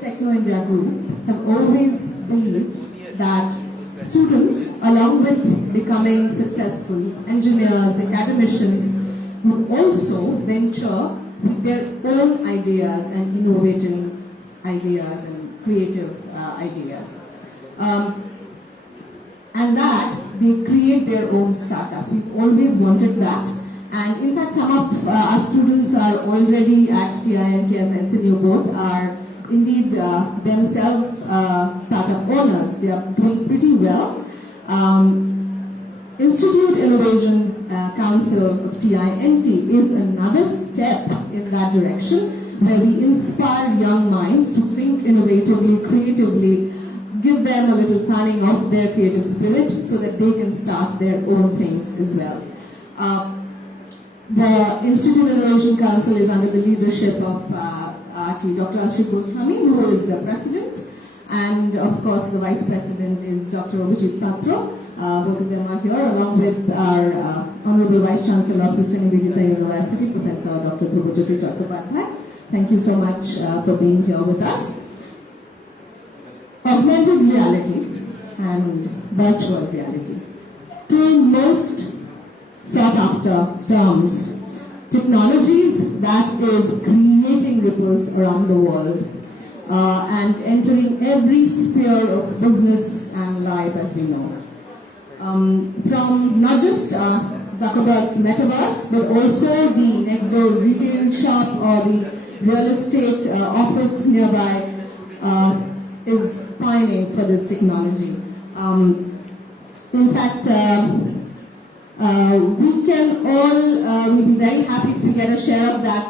Techno India Group have always believed that students, along with becoming successful engineers, academicians, would also venture with their own ideas and innovating ideas and creative ideas. And that they create their own startups. We've always wanted that. And in fact, some of our students are already at TINT and Senior Board, are indeed themselves startup owners. They are doing pretty well. Institute Innovation Council of TINT is another step in that direction, where we inspire young minds to think innovatively, creatively, give them a little planning of their creative spirit so that they can start their own things as well. The Institute Innovation Council is under the leadership of Dr. Ashik Goswami, who is the president, and of course the vice president is Dr. Abhijit Patro. Both of them are here, along with our Honorable Vice Chancellor of Sister Nivedita University, Professor Dr. Dhruva Chattopadhyay. Thank you so much for being here with us. Augmented reality and virtual reality. Two most sought after terms. Technologies that is creating ripples around the world and entering every sphere of business and life as we know. From not just Zuckerberg's metaverse, but also the next door retail shop or the real estate office nearby is pining for this technology. In fact, we can all we'll be very happy if we get a share of that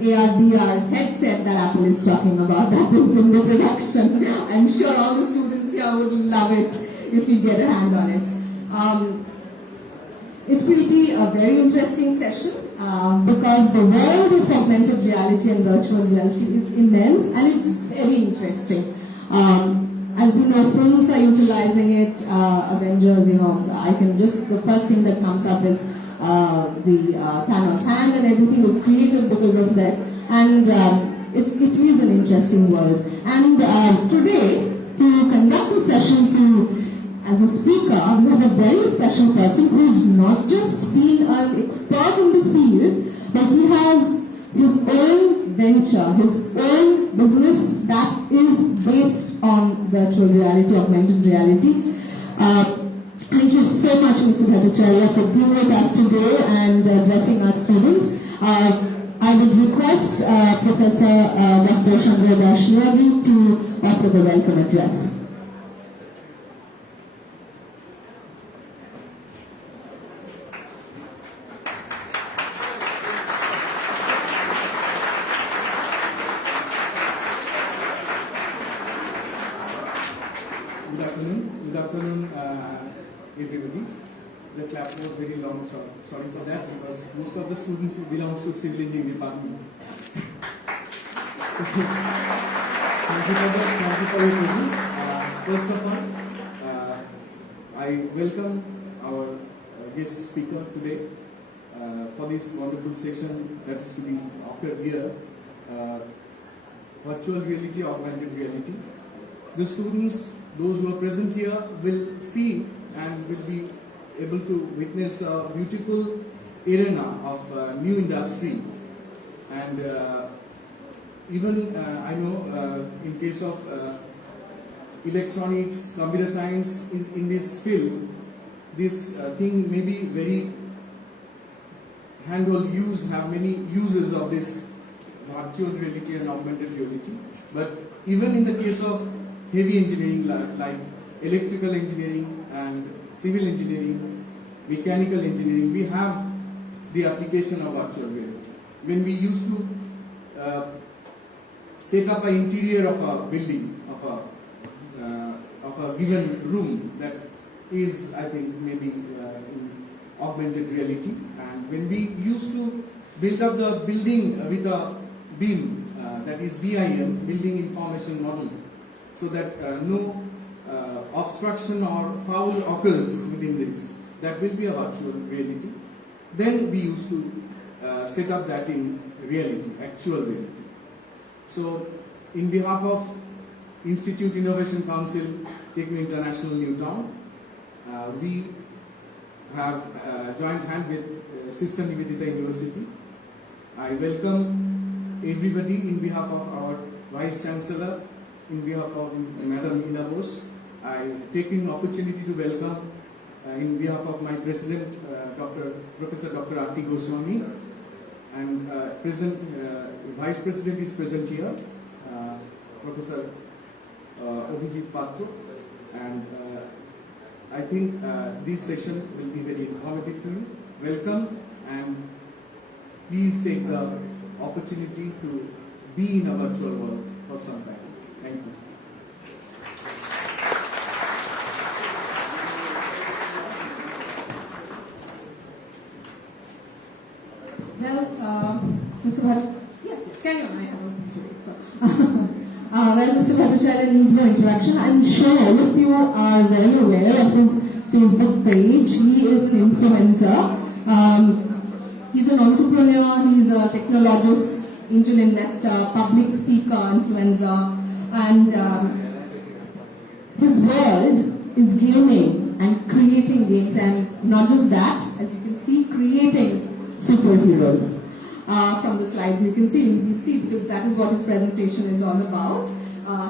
AR/VR headset that Apple is talking about. That is in the production. I'm sure all the students here would love it if we get a hand on it. It will be a very interesting session because the world of augmented reality and virtual reality is immense and it's very interesting. As we know, films are utilizing it. Avengers, I can just, the first thing that comes up is the Thanos hand, and everything was created because of that. And it is an interesting world. And today, to conduct the session as a speaker, we have a very special person who's not just been an expert in the field, but he has his own venture, his own business that is based on virtual reality, augmented reality. Thank you so much, Mr. Bhattacharya, for being with us today and addressing our students. I would request Professor Dr. Chandra Dashnagi to offer the welcome address. Good afternoon, everybody. The clap was very long, so sorry for that, because most of the students belong to civil engineering department. Thank you for your presence. First of all, I welcome our guest speaker today for this wonderful session that is to be occurred here, virtual reality, augmented reality. The students, those who are present here, will see and will be able to witness a beautiful arena of new industry. And even I know in case of electronics, computer science in this field, this thing may be very handle use, have many uses of this virtual reality and augmented reality. But even in the case of heavy engineering like electrical engineering and civil engineering, mechanical engineering, we have the application of virtual reality. When we used to set up an interior of a building, of a given room, that is, I think, maybe in augmented reality. And when we used to build up the building with a BIM, that is BIM, Building Information Model, so that no obstruction or foul occurs within this. That will be a virtual reality. Then we used to set up that in reality, actual reality. So in behalf of Institute Innovation Council, Techno International Newtown, we have joined hand with Sister Nivedita University. I welcome everybody in behalf of our Vice Chancellor, in behalf of Madam Ina Bose. I take an opportunity to welcome in behalf of my President, Professor Dr. R.T. Goswami, and Vice President is present here, Professor Abhijit Patra, and I think this session will be very informative to you. Welcome, and please take the opportunity to be in a virtual world for some time. Thank you. Well, Mr. Bhatt, yes, carry on. I have nothing to read. So, well, Mr. Bhattacharya needs no introduction. I'm sure all of you are well aware of his Facebook page. He is an influencer. He's an entrepreneur. He's a technologist, angel investor, public speaker, influencer, and his world is gaming and creating games, and not just that, as you can see, creating superheroes. From the slides you can see, because that is what his presentation is all about.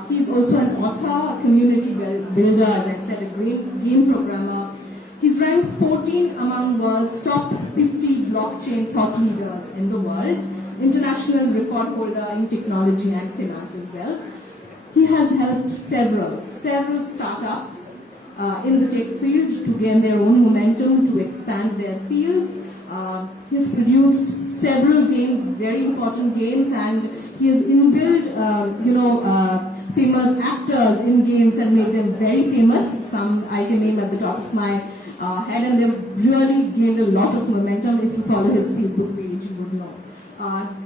He's also an author, a community builder, as I said, a great game programmer. He's ranked 14 among world's top 50 blockchain thought leaders in the world, international record holder in technology and finance as well. He has helped several startups in the tech field to gain their own momentum, to expand their fields. He has produced several games, very important games, and he has inbuilt, famous actors in games and made them very famous. Some I can name at the top of my head, and they've really gained a lot of momentum. If you follow his Facebook page, you would know.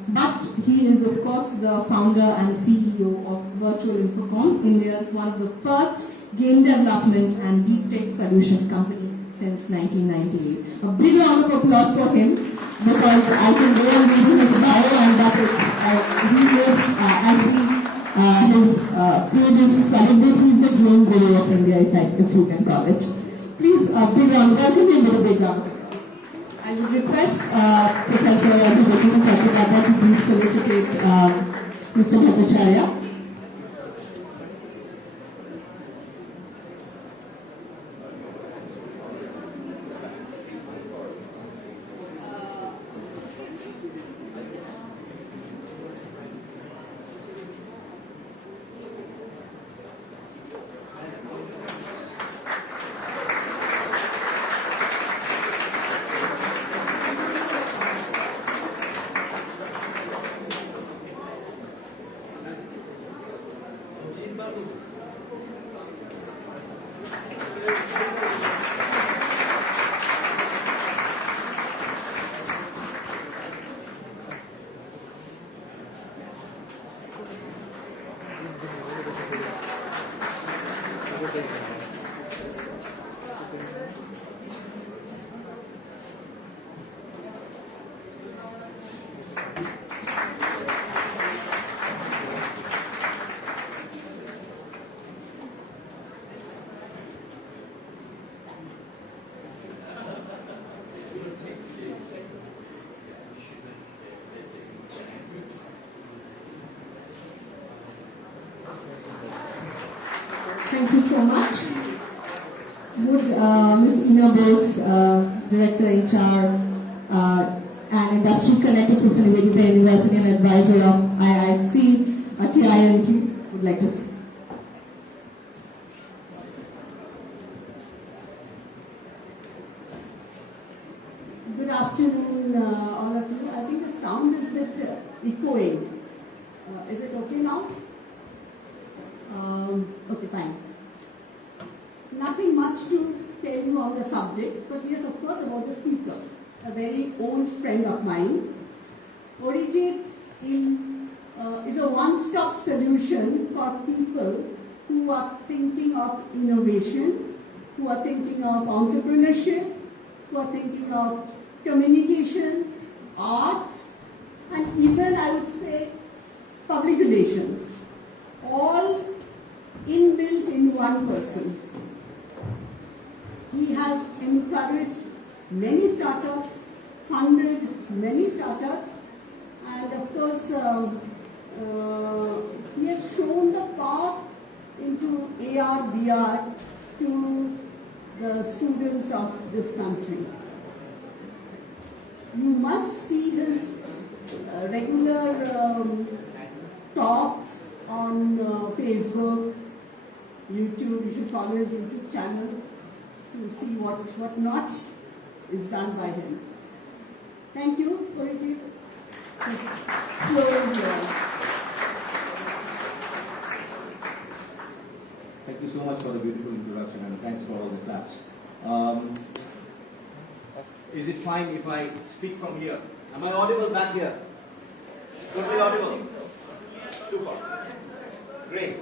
But he is, of course, the founder and CEO of Virtual Infocom, India's one of the first game development and deep tech solution company since 1998. A big round of applause for him, because I can go and read his bio, and that is, he is, his page is flooded with, he's the game guru of India, if you can call it. Please, big round, welcome him with a big round of applause. I would request Professor Nivedita Chakrabarty to please felicitate Mr. Bhattacharya. Thank you so much. Would Ms. Ina Bose, Director HR and Industry Connected Sister Nivedita University and Advisor of IIC, TINT, would like to say. Good afternoon, all of you. I think the sound is a bit echoing. Is it okay now? Okay, fine. Nothing much to tell you on the subject, but yes, of course, about the speaker, a very old friend of mine. Orijit is a one-stop solution for people who are thinking of innovation, who are thinking of entrepreneurship, who are thinking of communications, arts, and even, I would say, public relations. one person. He has encouraged many startups, funded many startups, and of course, he has shown the path into AR, VR to the students of this country. You must see his regular talks on Facebook, YouTube. You should follow his YouTube channel to see what not is done by him. Thank you, Puriti. Thank you so much for the beautiful introduction and thanks for all the claps. Is it fine if I speak from here? Am I audible back here? Totally audible? Super. Great.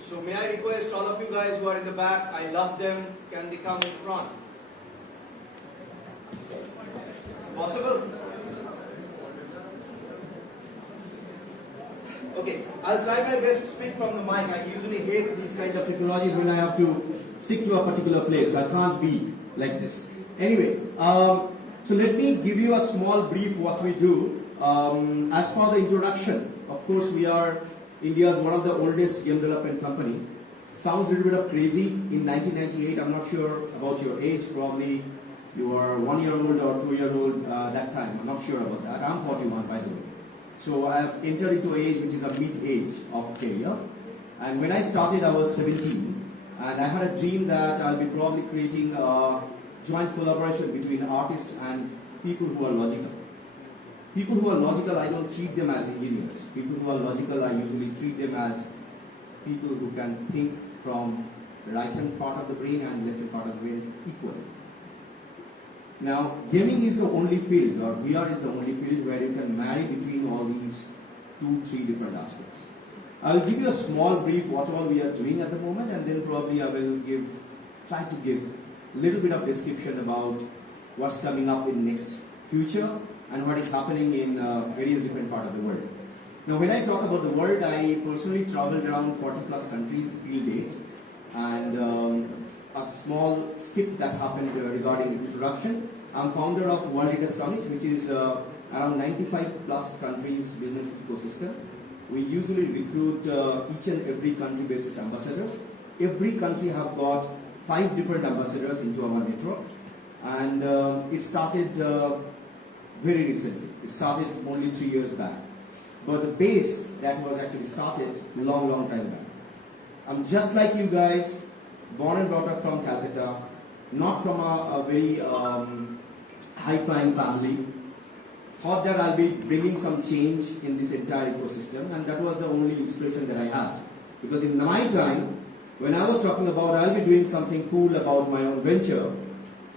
So may I request all of you guys who are in the back, I love them, can they come in front? Possible? Okay, I'll try my best to speak from the mic. I usually hate these kinds of technologies when I have to stick to a particular place. I can't be like this. Anyway, so let me give you a small brief what we do. As for the introduction, of course we are India's one of the oldest game development company. Sounds a little bit of crazy. In 1998, I'm not sure about your age, probably you were 1 year old or 2 year old that time. I'm not sure about that. I'm 41 by the way. So I have entered into an age which is a mid-age of career. And when I started, I was 17. And I had a dream that I'll be probably creating a joint collaboration between artists and people who are logical. People who are logical, I don't treat them as engineers. People who are logical, I usually treat them as people who can think from the right-hand part of the brain and left-hand part of the brain equally. Now, gaming is the only field, or VR is the only field where you can marry between all these 2-3 different aspects. I will give you a small brief what all we are doing at the moment, and then probably I will try to give a little bit of description about what's coming up in next future and what is happening in various different parts of the world. Now, when I talk about the world, I personally traveled around 40 plus countries till date, and a small skip that happened regarding introduction. I'm founder of World Leaders Summit, which is around 95 plus countries business ecosystem. We usually recruit each and every country basis ambassadors. Every country have got 5 different ambassadors into our network, and it started very recently. It started only 3 years back, but the base that was actually started long time back. I'm just like you guys, born and brought up from Calcutta, not from a very high-flying family. Thought that I'll be bringing some change in this entire ecosystem, and that was the only inspiration that I had. Because in my time, when I was talking about I'll be doing something cool about my own venture,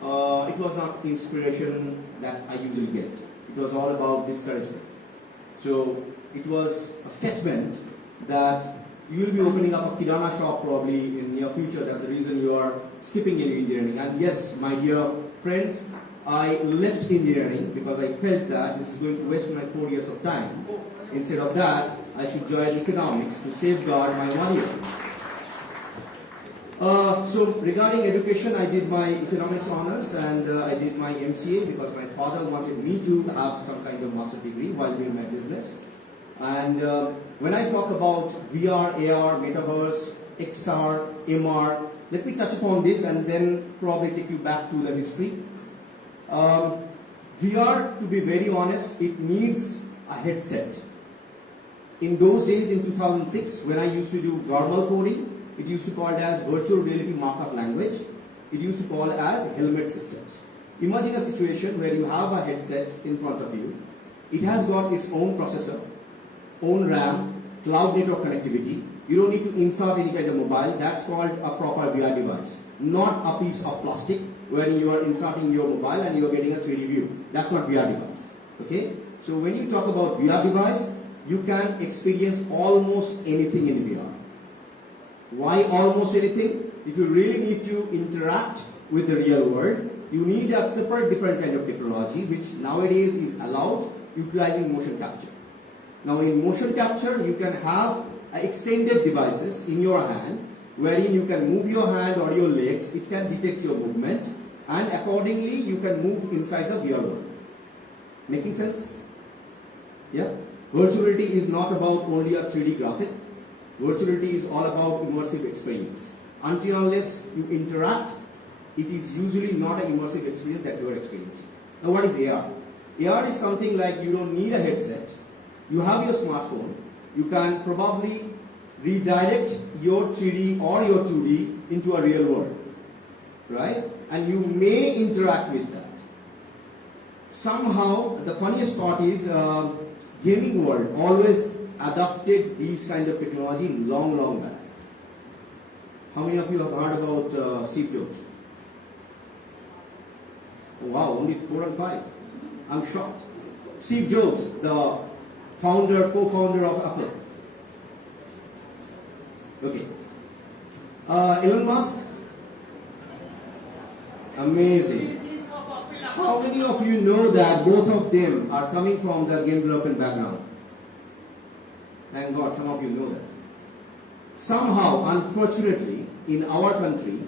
it was not the inspiration that I usually get. It was all about discouragement. So it was a statement that you will be opening up a kirana shop probably in near future. That's the reason you are skipping engineering. And yes, my dear friends, I left engineering because I felt that this is going to waste my 4 years of time. Instead of that, I should join economics to safeguard my 1 year. So regarding education, I did my economics honors and I did my MCA because my father wanted me to have some kind of master degree while doing my business. And when I talk about VR, AR, metaverse, XR, MR, let me touch upon this and then probably take you back to the history. VR, to be very honest, it needs a headset. In those days, in 2006, when I used to do normal coding, it used to call it as virtual reality markup language. It used to call it as helmet systems. Imagine a situation where you have a headset in front of you. It has got its own processor, own RAM, cloud network connectivity. You don't need to insert any kind of mobile. That's called a proper VR device, not a piece of plastic where you are inserting your mobile and you are getting a 3D view. That's not VR device. Okay? So when you talk about VR device, you can experience almost anything in VR. Why almost anything? If you really need to interact with the real world, you need a separate different kind of technology which nowadays is allowed utilizing motion capture. Now in motion capture, you can have extended devices in your hand, wherein you can move your hand or your legs, it can detect your movement, and accordingly you can move inside the VR world. Making sense? Yeah? Virtuality is not about only a 3D graphic. Virtuality is all about immersive experience. Until unless you interact, it is usually not an immersive experience that you are experiencing. Now what is AR? AR is something like you don't need a headset. You have your smartphone. You can probably redirect your 3D or your 2D into a real world. Right? And you may interact with that. Somehow, the funniest part is gaming world always adopted these kind of technology long back. How many of you have heard about Steve Jobs? Wow, only 4 and 5. I'm shocked. Steve Jobs, the co-founder of Apple. Okay. Elon Musk. Amazing. How many of you know that both of them are coming from the game development background? Thank God, some of you know that. Somehow, unfortunately, in our country,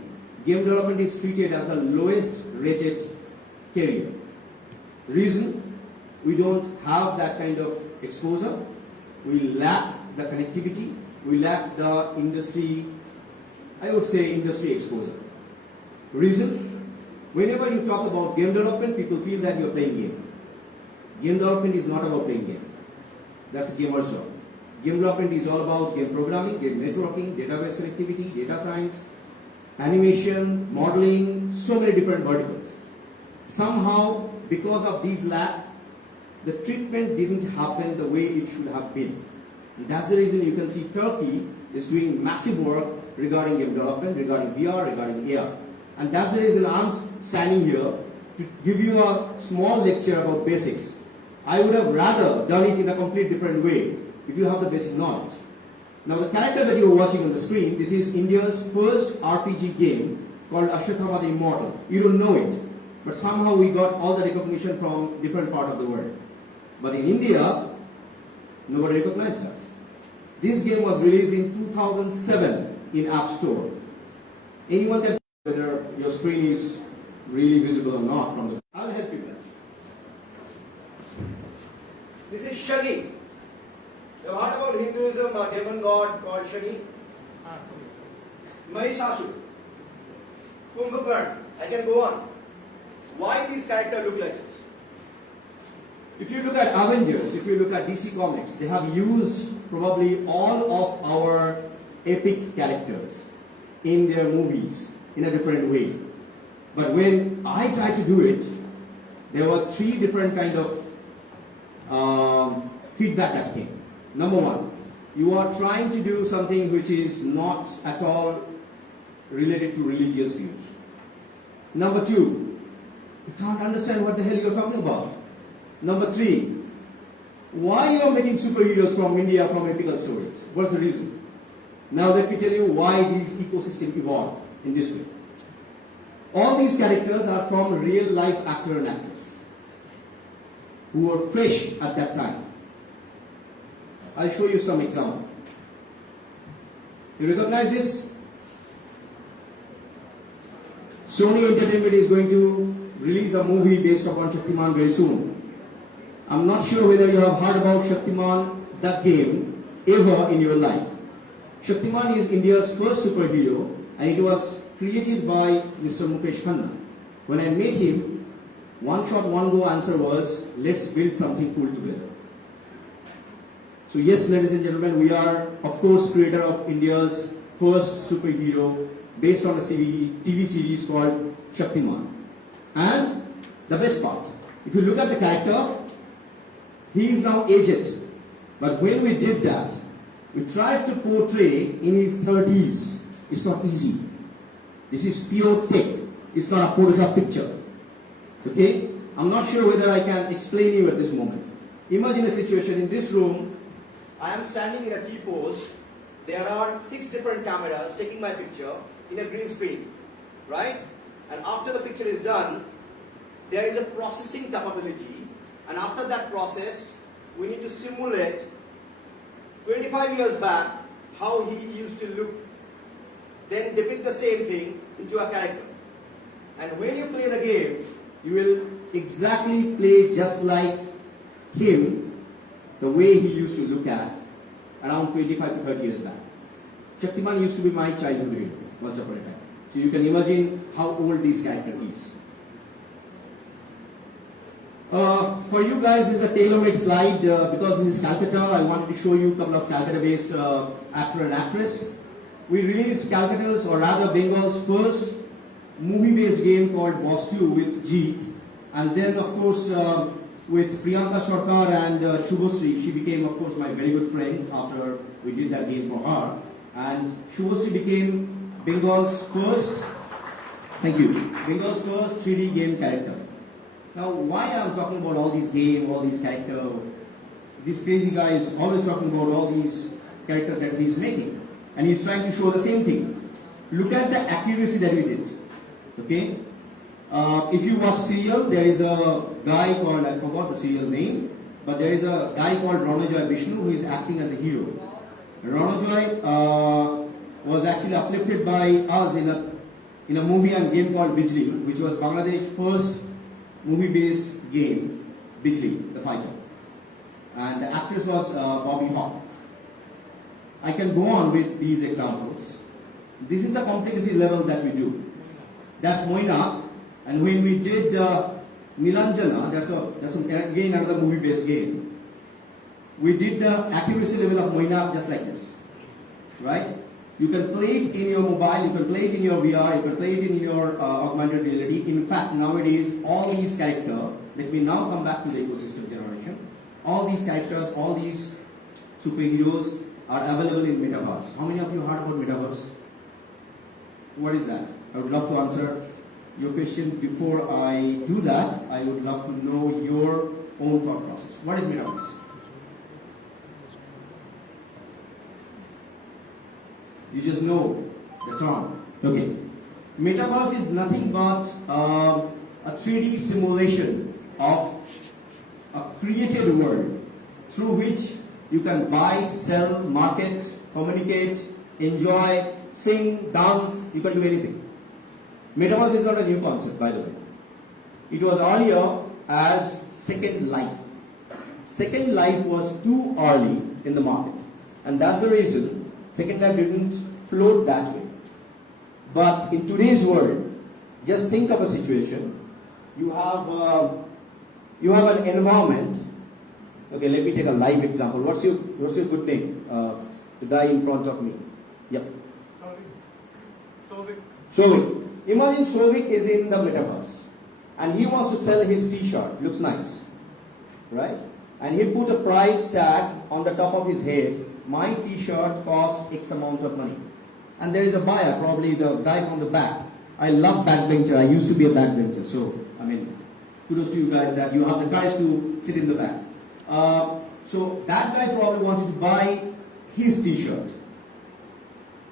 game development is treated as the lowest rated career. Reason? We don't have that kind of exposure. We lack the connectivity. We lack the industry, I would say industry exposure. Reason? Whenever you talk about game development, people feel that you're playing game. Game development is not about playing game. That's a gamer's job. Game development is all about game programming, game networking, database connectivity, data science, animation, modeling, so many different verticals. Somehow, because of these lack, the treatment didn't happen the way it should have been. And that's the reason you can see Turkey is doing massive work regarding game development, regarding VR, regarding AR. And that's the reason I'm standing here to give you a small lecture about basics. I would have rather done it in a complete different way if you have the basic knowledge. Now the character that you're watching on the screen, this is India's first RPG game called Ashwatthama the Immortal. You don't know it, but somehow we got all the recognition from different part of the world. But in India, nobody recognized us. This game was released in 2007 in App Store. Anyone can whether your screen is really visible or not from the... I'll help you guys. This is Shani. You have heard about Hinduism, a demon god called Shani? Mahishasur. Kumbhakarna. I can go on. Why these characters look like this? If you look at Avengers, if you look at DC Comics, they have used probably all of our epic characters in their movies in a different way. But when I tried to do it, there were 3 different kind of feedback that came. Number 1, you are trying to do something which is not at all related to religious views. Number 2, you can't understand what the hell you're talking about. Number 3, why you are making superheroes from India from epical stories? What's the reason? Now let me tell you why these ecosystems evolved in this way. All these characters are from real life actor and actors who were fresh at that time. I'll show you some example. You recognize this? Sony Entertainment is going to release a movie based upon Shaktiman very soon. I'm not sure whether you have heard about Shaktiman, that game, ever in your life. Shaktiman is India's first superhero, and it was created by Mr. Mukesh Khanna. When I met him, one shot, one go answer was, let's build something cool together. So yes, ladies and gentlemen, we are, of course, creator of India's first superhero based on a TV series called Shaktiman. And the best part, if you look at the character, he is now aged. But when we did that, we tried to portray in his 30s. It's not easy. This is pure tech. It's not a Photoshop picture. Okay? I'm not sure whether I can explain you at this moment. Imagine a situation in this room. I am standing in a T-pose. There are 6 different cameras taking my picture in a green screen. Right? And after the picture is done, there is a processing capability. And after that process, we need to simulate 25 years back how he used to look, then depict the same thing into a character. And when you play the game, you will exactly play just like him, the way he used to look at around 25 to 30 years back. Shaktiman used to be my childhood hero once upon a time. So you can imagine how old this character is. For you guys, it's a tailor-made slide because this is Calcutta. I wanted to show you a couple of Calcutta-based actor and actress. We released Calcutta's, or rather Bengal's first movie-based game called Boss 2 with Jeet. And then, of course, with Priyanka Sarkar and Shubhasri, she became, of course, my very good friend after we did that game for her. And Shubhasri became Bengal's first, thank you, Bengal's first 3D game character. Now, why I'm talking about all these games, all these characters? This crazy guy is always talking about all these characters that he's making. And he's trying to show the same thing. Look at the accuracy that we did. Okay? If you watch serial, there is a guy called, I forgot the serial name, but there is a guy called Ranajoy Vishnu who is acting as a hero. Ranajoy was actually uplifted by us in a movie and game called Bijli, which was Bangladesh's first movie-based game, Bijli, the fighter. And the actress was Bobby Hawke. I can go on with these examples. This is the complexity level that we do. That's Moina. And when we did Nilanjana, that's again another movie-based game. We did the accuracy level of Moina just like this, right? You can play it in your mobile, you can play it in your VR, you can play it in your augmented reality. In fact, nowadays, all these characters, let me now come back to the ecosystem generation. All these characters, all these superheroes are available in Metaverse. How many of you heard about Metaverse? What is that? I would love to answer your question. Before I do that, I would love to know your own thought process. What is Metaverse? You just know the term. Okay. Metaverse is nothing but a 3D simulation of a created world through which you can buy, sell, market, communicate, enjoy, sing, dance, you can do anything. Metaverse is not a new concept, by the way. It was earlier as Second Life. Second Life was too early in the market, and that's the reason Second Life didn't float that way. But in today's world, just think of a situation. You have an environment. Okay, let me take a live example. What's your good name? The guy in front of me. Yep. Shovik. Imagine Shovik is in the metaverse and he wants to sell his t-shirt. Looks nice, right? And he put a price tag on the top of his head. My t-shirt costs X amount of money. And there is a buyer, probably the guy from the back. I love backbencher. I used to be a backbencher. So, I mean, kudos to you guys that you have the courage to sit in the back. So that guy probably wanted to buy his t-shirt.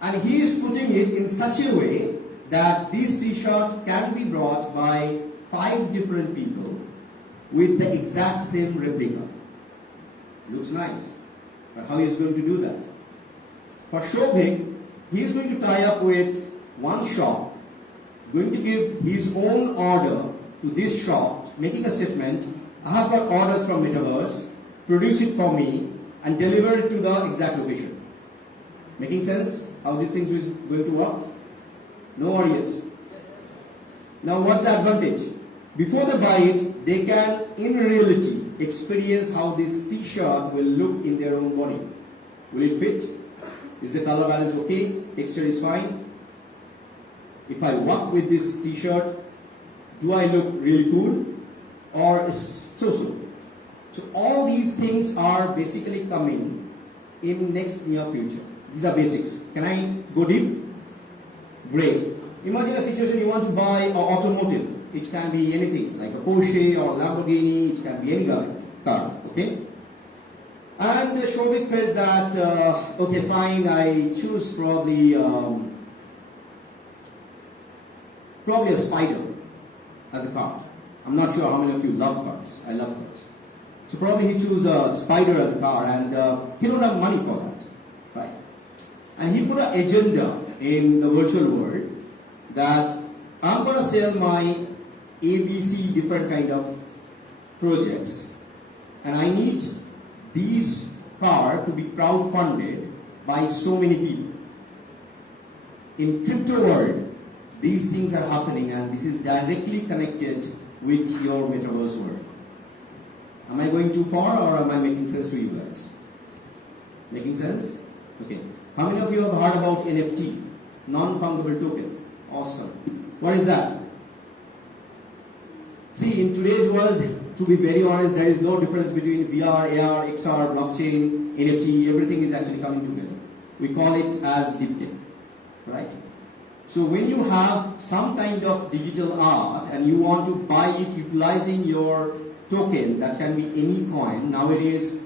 And he is putting it in such a way that this t-shirt can be brought by 5 different people with the exact same replica. Looks nice. But how is he going to do that? For Shobhik, he is going to tie up with one shop, going to give his own order to this shop, making a statement, I have got orders from Metaverse, produce it for me, and deliver it to the exact location. Making sense? How these things is going to work? No or yes? Now what's the advantage? Before they buy it, they can, in reality, experience how this t-shirt will look in their own body. Will it fit? Is the color balance okay? Texture is fine? If I walk with this t-shirt, do I look really cool? Or is so-so? So all these things are basically coming in next near future. These are basics. Can I go deep? Great. Imagine a situation you want to buy an automotive. It can be anything, like a Porsche or a Lamborghini, it can be any car, okay? And Shobhik felt that, okay fine, I choose probably a Spider as a car. I'm not sure how many of you love cars. I love cars. So probably he chose a Spider as a car, and he don't have money for that, right? And he put an agenda in the virtual world that I'm going to sell my ABC different kind of projects, and I need these car to be crowd-funded by so many people. In crypto world, these things are happening, and this is directly connected with your metaverse world. Am I going too far, or am I making sense to you guys? Making sense? Okay. How many of you have heard about NFT, non-fungible token? Awesome. What is that? See, in today's world, to be very honest, there is no difference between VR, AR, XR, blockchain, NFT. Everything is actually coming together. We call it as deeptech, right? So when you have some kind of digital art and you want to buy it utilizing your token, that can be any coin. Nowadays,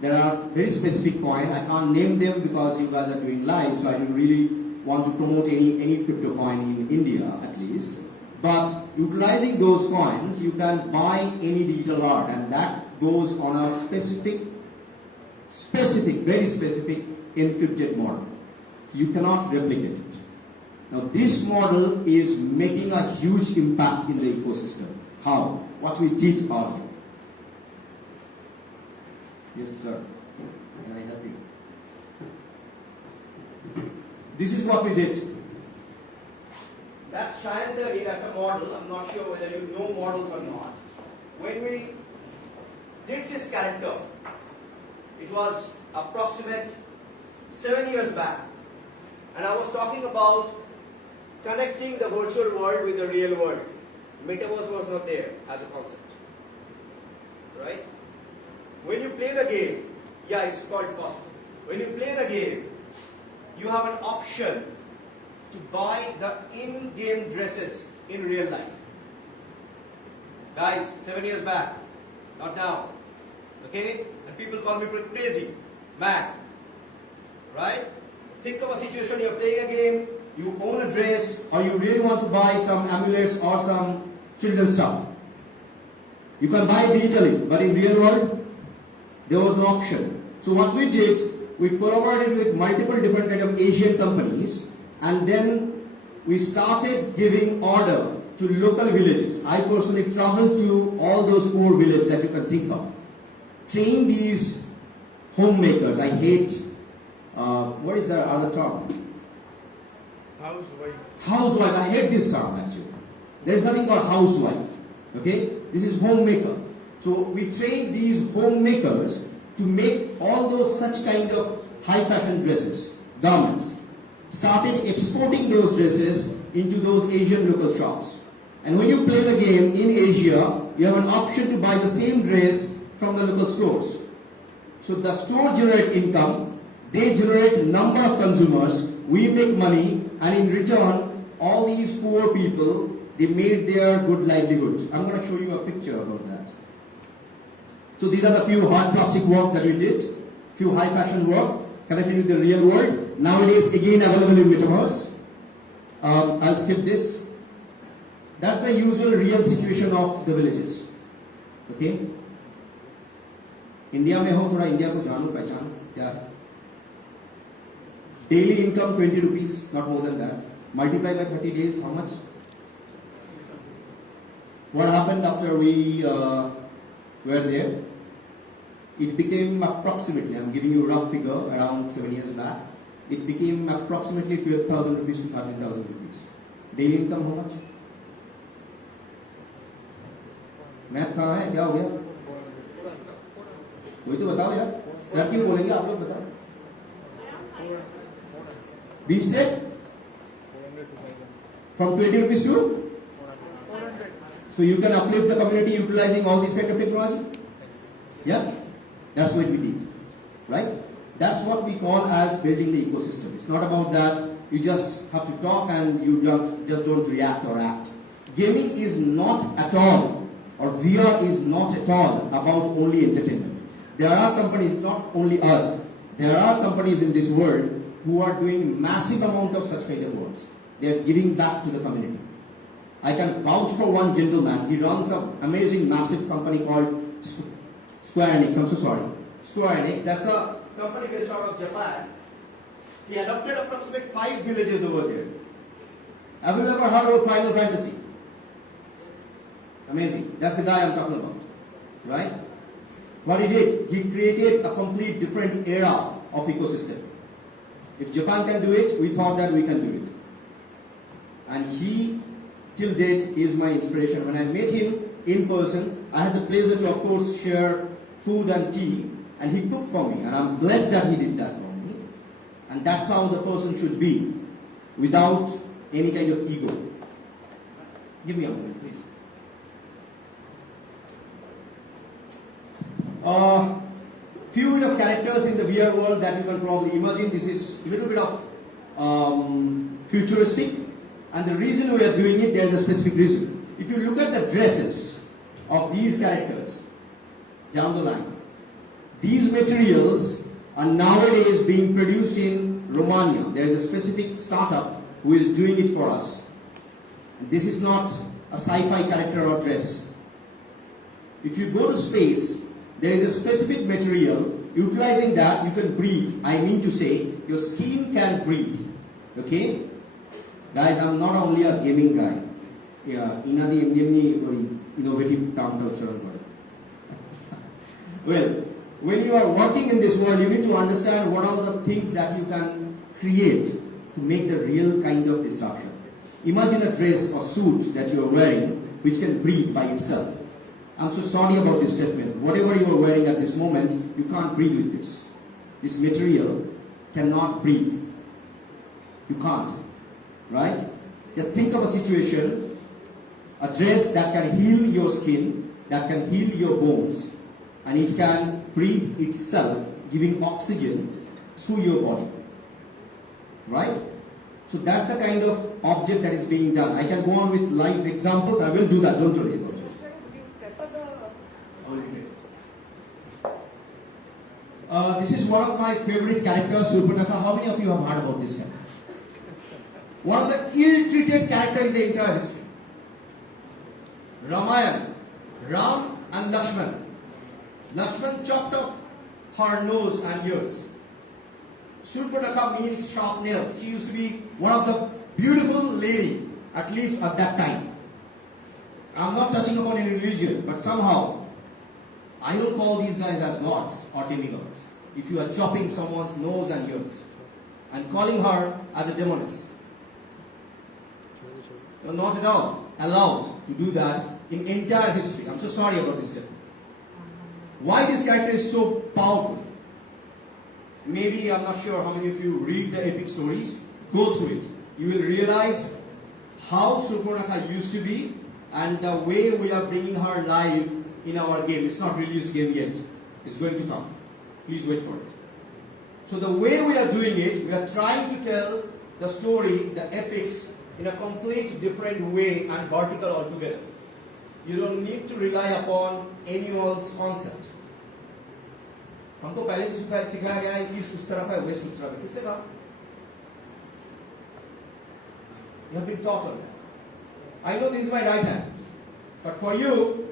there are very specific coins. I can't name them because you guys are doing live, so I don't really want to promote any crypto coin in India at least. But utilizing those coins, you can buy any digital art, and that goes on a specific, very specific encrypted model. You cannot replicate it. Now this model is making a huge impact in the ecosystem. How? What we did earlier. Yes, sir. Can I help you? This is what we did. That's Cheyenne 30, that's a model. I'm not sure whether you know models or not. When we did this character, it was approximate 7 years back. And I was talking about connecting the virtual world with the real world. Metaverse was not there as a concept. Right? When you play the game, yeah, it's called possible. When you play the game, you have an option to buy the in-game dresses in real life. Guys, 7 years back, not now. Okay? And people call me crazy, mad. Right? Think of a situation, you're playing a game, you own a dress, or you really want to buy some amulets or some children's stuff. You can buy it digitally, but in real world, there was no option. So what we did, we collaborated with multiple different kind of Asian companies, and then we started giving order to local villages. I personally traveled to all those poor villages that you can think of. Train these homemakers. I hate, what is the other term? Housewife. Housewife. I hate this term actually. There is nothing called housewife. Okay? This is homemaker. So we trained these homemakers to make all those such kind of high fashion dresses, garments. Started exporting those dresses into those Asian local shops. And when you play the game in Asia, you have an option to buy the same dress from the local stores. So the store generate income, they generate number of consumers, we make money, and in return, all these poor people, they made their good livelihood. I'm going to show you a picture about that. So these are the few hard plastic work that we did, few high fashion work connected with the real world. Nowadays, again available in Metaverse. I'll skip this. That's the usual real situation of the villages. Okay? India में हो थोड़ा India को जानो पहचानो क्या है? Daily income 20 rupees, not more than that. Multiply by 30 days, how much? What happened after we were there? It became approximately, I'm giving you a rough figure, around 7 years back. It became approximately 12,000 rupees to 13,000 rupees. Daily income how much? Math कहाँ है? क्या हो गया? वही तो बताओ यार. Sir क्यों बोलेंगे आप लोग बताओ. We said from 20 rupees to 400. So you can uplift the community utilizing all these kind of technology. Yeah, that's what we did, right? That's what we call as building the ecosystem. It's not about that you just have to talk and you just don't react or act. Gaming is not at all, or VR is not at all about only entertainment. There are companies, not only us, there are companies in this world who are doing massive amount of such kind of works. They are giving back to the community. I can vouch for one gentleman. He runs an amazing, massive company called Square Enix. I'm so sorry. Square Enix. That's a company based out of Japan. He adopted approximately 5 villages over there. Have you ever heard of Final Fantasy? Amazing. That's the guy I'm talking about. Right? What he did, he created a complete different era of ecosystem. If Japan can do it, we thought that we can do it. And he, till date, is my inspiration. When I met him in person, I had the pleasure to, of course, share food and tea, and he cooked for me. And I'm blessed that he did that for me. And that's how the person should be, without any kind of ego. Give me a moment, please. Few bit of characters in the VR world that you can probably imagine. This is a little bit of futuristic, and the reason we are doing it, there is a specific reason. If you look at the dresses of these characters down the line, these materials are nowadays being produced in Romania. There is a specific startup who is doing it for us. And this is not a sci-fi character or dress. If you go to space, there is a specific material, utilizing that you can breathe. I mean to say, your skin can breathe. Okay? Guys, I'm not only a gaming guy. Yeah, Ina innovative term. Well, when you are working in this world, you need to understand what are the things that you can create to make the real kind of disruption. Imagine a dress or suit that you are wearing which can breathe by itself. I'm so sorry about this statement. Whatever you are wearing at this moment, you can't breathe with this. This material cannot breathe. You can't. Right? Just think of a situation, a dress that can heal your skin, that can heal your bones, and it can breathe itself, giving oxygen through your body. Right? So that's the kind of object that is being done. I can go on with live examples. I will do that. Don't worry about it. This is one of my favorite characters, Surpanakha. How many of you have heard about this character? One of the ill-treated characters in the entire history. Ramayana, Ram and Lakshman. Lakshman chopped off her nose and ears. Surpanakha means sharp nails. She used to be one of the beautiful lady, at least at that time. I'm not touching upon any religion, but somehow I don't call these guys as gods or demigods. If you are chopping someone's nose and ears and calling her as a demoness, you're not at all allowed to do that in entire history. I'm so sorry about this statement. Why this character is so powerful? Maybe, I'm not sure how many of you read the epic stories. Go through it. You will realize how Surpanakha used to be and the way we are bringing her live in our game. It's not released game yet. It's going to come. Please wait for it. So the way we are doing it, we are trying to tell the story, the epics, in a complete different way and vertical altogether. You don't need to rely upon anyone's concept. हमको पहले से सिखाया गया है east उस तरफ है waste उस तरफ है किसने कहा? You have been taught on that. I know this is my right hand, but for you,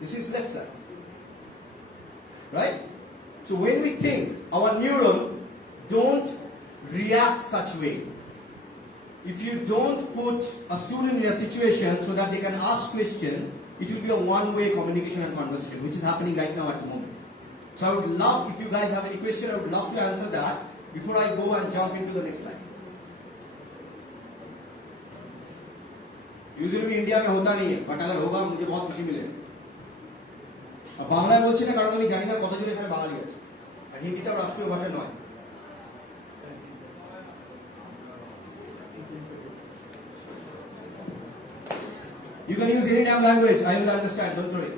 this is left side. Right? So when we think, our neuron don't react such way. If you don't put a student in a situation so that they can ask questions, it will be a one-way communication and conversation, which is happening right now at the moment. So I would love, if you guys have any question, I would love to answer that before I go and jump into the next slide. Usually India में होता नहीं है, but अगर होगा मुझे बहुत खुशी मिलेगी. अब बांग्ला बोलছি না কারণ আমি জানি না কতজন এখানে বাঙালি আছে আর হিন্দিটাও রাষ্ট্রীয় ভাষা নয়. You can use any damn language, I will understand, don't worry.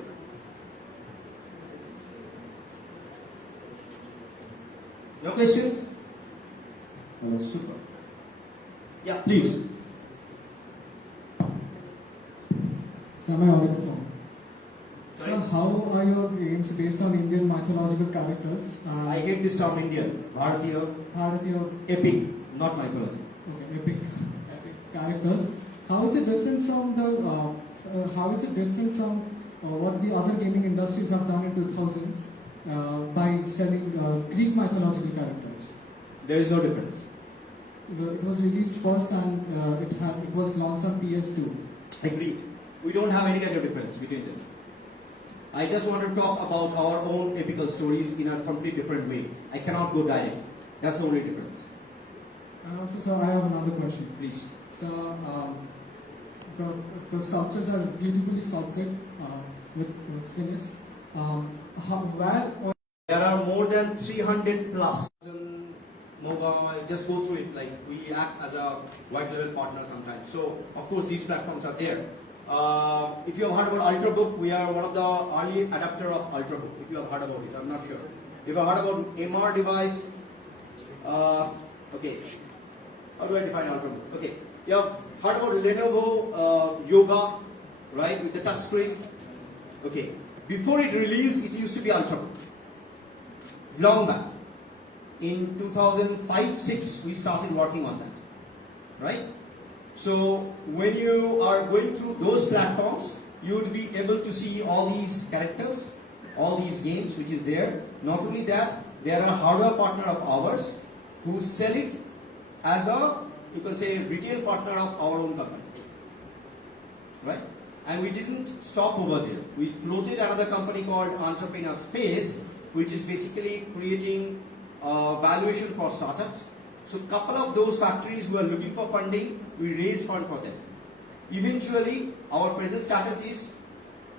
No questions? Super. Yeah, please. So am I audible? So how are your games based on Indian mythological characters? I hate this term Indian. Bharatiya. Epic, not mythology. Okay, epic characters. How is it different from what the other gaming industries have done in 2000s by selling Greek mythological characters? There is no difference. it was released first and it was launched on PS2. Agreed. We don't have any kind of difference between them. I just want to talk about our own epical stories in a completely different way. I cannot go direct. That's the only difference. And also, sir, I have another question. Please. So, the sculptures are beautifully sculpted with finish. Where There are more than 300 plus. I'll just go through it. Like we act as a white level partner sometimes. So of course these platforms are there. If you have heard about Ultrabook, we are one of the early adapter of Ultrabook. If you have heard about it, I'm not sure. If you have heard about MR device, okay. How do I define Ultrabook? Okay, you have heard about Lenovo Yoga, right, with the touch screen. Okay, before it released, it used to be Ultrabook. Long back. In 2005-06, we started working on that, right? So when you are going through those platforms, you would be able to see all these characters, all these games which is there. Not only that, they are a hardware partner of ours who sell it as a, you can say, retail partner of our own company, right? And we didn't stop over there. We floated another company called Entrepreneur Space, which is basically creating valuation for startups. So couple of those factories who are looking for funding, we raise fund for them. Eventually, our present status is,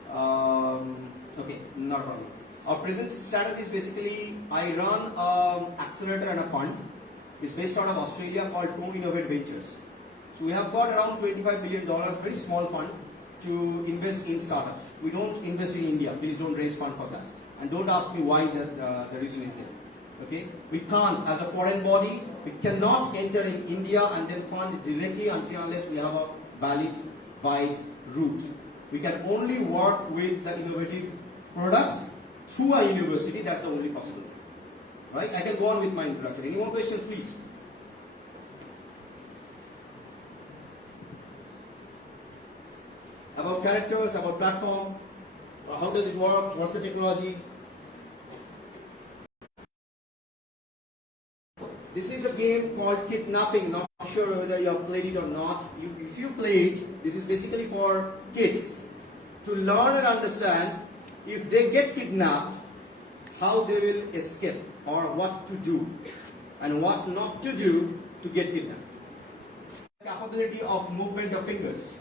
okay, not a problem. Our present status is basically, I run an accelerator and a fund. It's based out of Australia called Co-Innovate Ventures. So we have got around $25 billion, very small fund, to invest in startups. We don't invest in India. Please don't raise fund for that. And don't ask me why that the reason is there. Okay? We can't, as a foreign body, we cannot enter in India and then fund directly unless we have a valid, wide route. We can only work with the innovative products through our university. That's the only possibility. Right? I can go on with my introduction. Any more questions, please? About characters, about platform, how does it work, what's the technology? This is a game called Kidnapping. Not sure whether you have played it or not. If you play it, this is basically for kids to learn and understand if they get kidnapped, how they will escape or what to do and what not to do to get kidnapped. Capability of movement of fingers.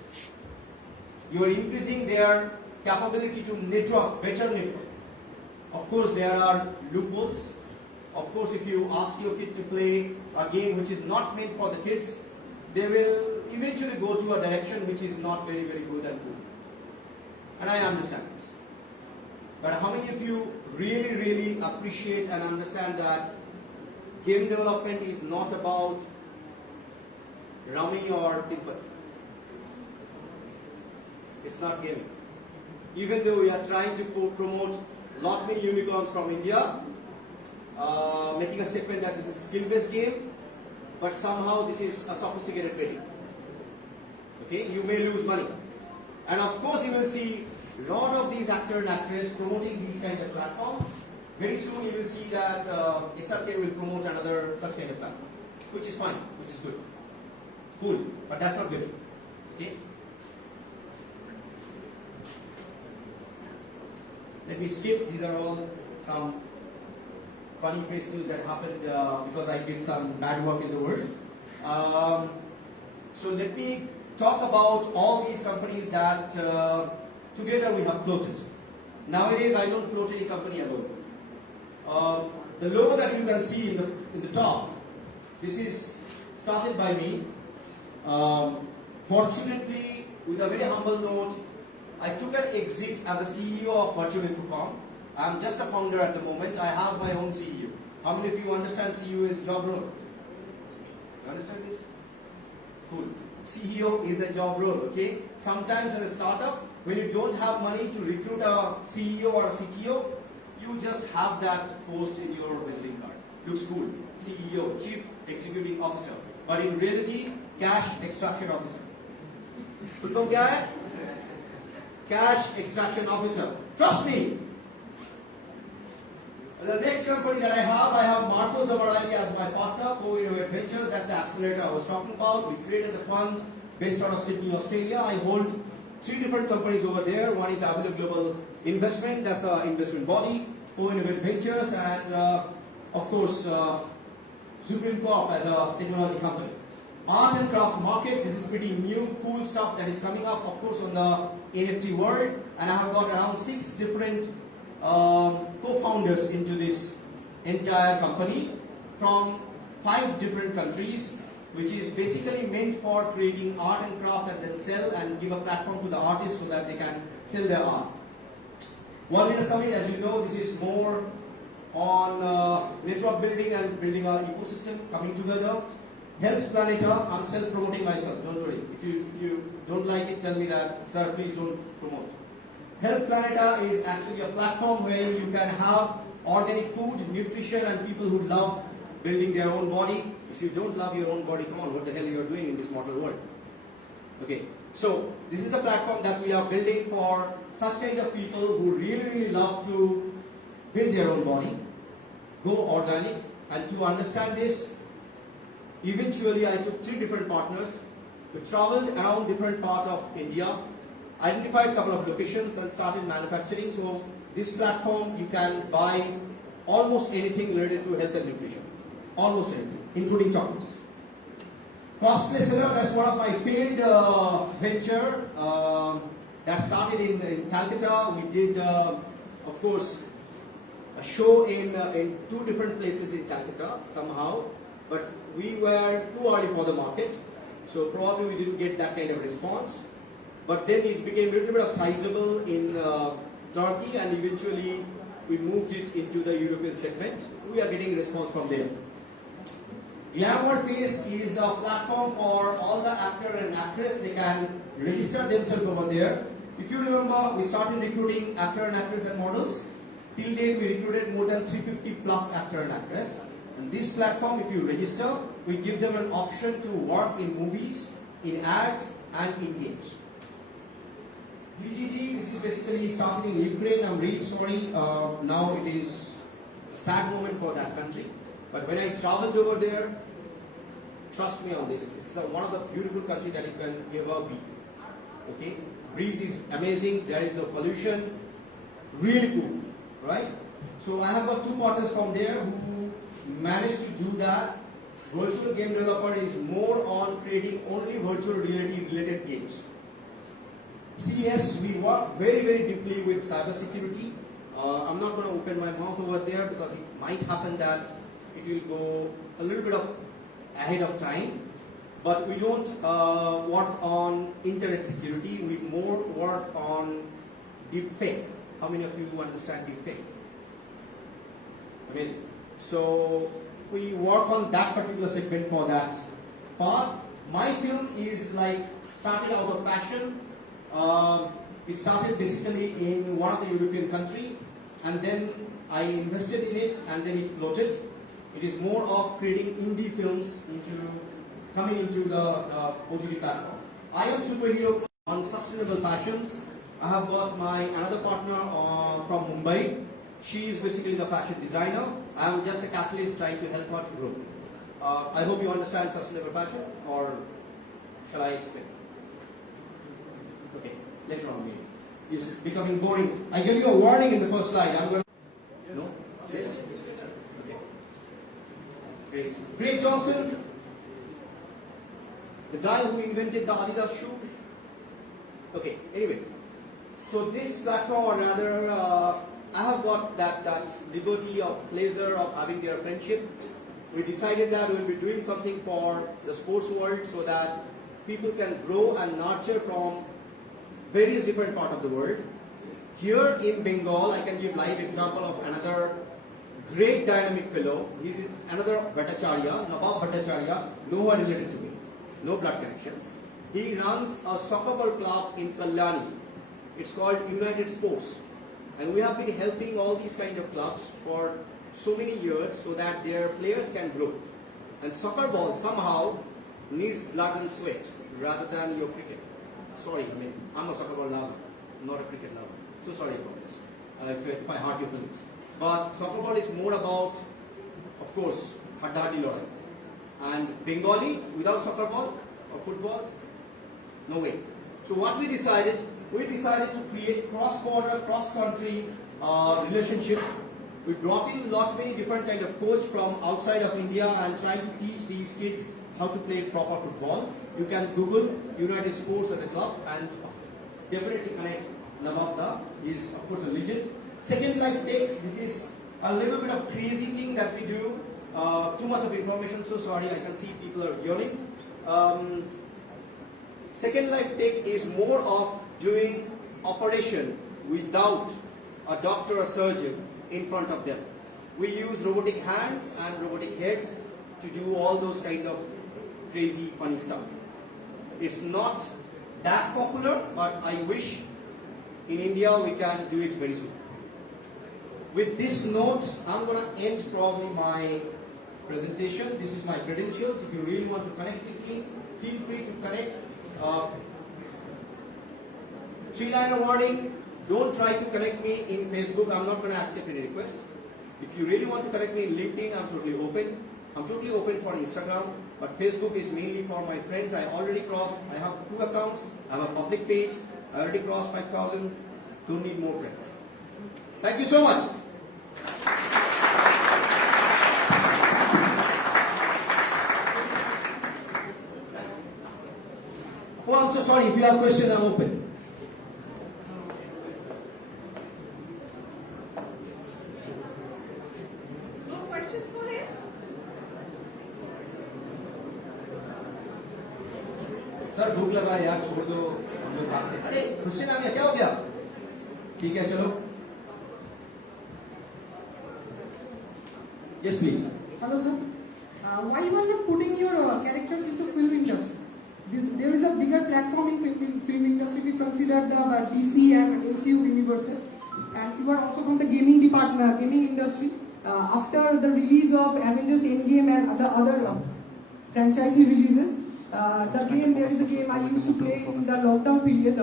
You are increasing their capability to network, better network. Of course, there are loopholes. Of course, if you ask your kid to play a game which is not meant for the kids, they will eventually go to a direction which is not very, very good and cool. And I understand this. But how many of you really, really appreciate and understand that game development is not about rummy or timber? It's not gaming. Even though we are trying to promote lot many unicorns from India, making a statement that this is a skill-based game, but somehow this is a sophisticated betting. Okay, you may lose money. And of course you will see a lot of these actors and actresses promoting these kind of platforms. Very soon you will see that SRK will promote another such kind of platform, which is fine, which is good. Cool, but that's not good. Okay? Let me skip, these are all some funny case news that happened because I did some bad work in the world. So let me talk about all these companies that together we have floated. Nowadays I don't float any company alone. The logo that you can see in the top, this is started by me. Fortunately, with a very humble note, I took an exit as a CEO of Virtual.com. I'm just a founder at the moment. I have my own CEO. How many of you understand CEO is job role? You understand this? Cool. CEO is a job role, okay? Sometimes in a startup, when you don't have money to recruit a CEO or a CTO, you just have that post in your visiting card. Looks cool. CEO, Chief Executive Officer. But in reality, Cash Extraction Officer. Uttam kya hai? Cash Extraction Officer. Trust me. The next company that I have Marco Zavarali as my partner, Co-Innovate Ventures. That's the accelerator I was talking about. We created the fund based out of Sydney, Australia. I hold 3 different companies over there. One is Avenue Global Investment, that's an investment body, Co-Innovate Ventures, and of course, Supreme Corp as a technology company. Art and craft market, this is pretty new, cool stuff that is coming up, of course, on the NFT world. And I have got around 6 different co-founders into this entire company from 5 different countries, which is basically meant for creating art and craft and then sell and give a platform to the artists so that they can sell their art. World Leader Summit, as you know, this is more on network building and building our ecosystem coming together. Health Planeta, I'm self-promoting myself, don't worry. If you don't like it, tell me that, sir, please don't promote. Health Planeta is actually a platform where you can have organic food, nutrition, and people who love building their own body. If you don't love your own body, come on, what the hell you're doing in this mortal world? Okay, so this is the platform that we are building for such kind of people who really love to build their own body, go organic, and to understand this, eventually I took 3 different partners who traveled around different parts of India, identified a couple of locations and started manufacturing. So this platform, you can buy almost anything related to health and nutrition. Almost anything, including chocolates. Cosplay Seller, that's one of my failed venture that started in Calcutta. We did, of course, a show in 2 different places in Calcutta somehow, but we were too early for the market, so probably we didn't get that kind of response. But then it became a little bit of sizable in Turkey, and eventually we moved it into the European segment. We are getting response from there. Glamour Face is a platform for all the actor and actress. They can register themselves over there. If you remember, we started recruiting actor and actress and models. Till date, we recruited more than 350 plus actor and actress. And this platform, if you register, we give them an option to work in movies, in ads, and in games. VGT, this is basically started in Ukraine. I'm really sorry. Now it is a sad moment for that country. But when I traveled over there, trust me on this, this is one of the beautiful countries that you can ever be. Okay? Breeze is amazing, there is no pollution, really cool, right? So I have got 2 partners from there who managed to do that. Virtual game developer is more on creating only virtual reality related games. CS, we work very deeply with cybersecurity. I'm not going to open my mouth over there because it might happen that it will go a little bit ahead of time. But we don't work on internet security, we more work on deeptech. How many of you understand deeptech? Amazing. So we work on that particular segment for that part. My film is like started out of passion. It started basically in one of the European country, and then I invested in it, and then it floated. It is more of creating indie films coming into the OTT platform. I am superhero on sustainable fashions. I have got another partner from Mumbai. She is basically the fashion designer. I am just a catalyst trying to help her to grow. I hope you understand sustainable fashion, or shall I explain? Okay, later on maybe. It's becoming boring. I gave you a warning in the first slide. I'm going to... No? Yes? Okay. Great. Greg Johnson, the guy who invented the Adidas shoe. Okay, anyway. So this platform, or rather, I have got that liberty of pleasure of having their friendship. We decided that we will be doing something for the sports world so that people can grow and nurture from various different parts of the world. Here in Bengal, I can give live example of another great dynamic fellow. He's another Bhattacharya, Nabab Bhattacharya, no one related to me, no blood connections. He runs a soccer ball club in Kalyani. It's called United Sports. And we have been helping all these kind of clubs for so many years so that their players can grow. And soccer ball somehow needs blood and sweat rather than your cricket. Sorry, I'm a soccer ball lover, not a cricket lover. So sorry about this, if I hurt your feelings. But soccer ball is more about, of course, hadda-haddi lodai. And Bengali without soccer ball or football, no way. So what we decided to create cross-border, cross-country relationship. We brought in many different kind of coach from outside of India and trying to teach these kids how to play proper football. You can Google United Sports as a club and definitely connect. Nivedita is of course a legend. Second Life Tech, this is a little bit of crazy thing that we do. Too much of information, so sorry, I can see people are yawning. Second Life Tech is more of doing operation without a doctor or surgeon in front of them. We use robotic hands and robotic heads to do all those kind of crazy, funny stuff. It's not that popular, but I wish in India we can do it very soon. With this note, I'm going to end probably my presentation. This is my credentials. If you really want to connect with me, feel free to connect. Three-liner warning, don't try to connect me in Facebook. I'm not going to accept any request. If you really want to connect me in LinkedIn, I'm totally open. I'm totally open for Instagram, but Facebook is mainly for my friends. I already crossed, I have 2 accounts. I have a public page. I already crossed 5,000. Don't need more friends. Thank you so much. Oh, I'm so sorry. If you have questions, I'm open. No questions for him? Sir भूख लगा यार छोड़ दो हम लोग खाते हैं अरे क्वेश्चन आ गया क्या हो गया ठीक है चलो yes please Hello, sir. Why you are not putting your characters into film industry? There is a bigger platform in film industry if you consider the DC and MCU universes, and you are also from the gaming department, gaming industry. After the release of Avengers Endgame and the other franchise releases, there is a game I used to play in the lockdown period,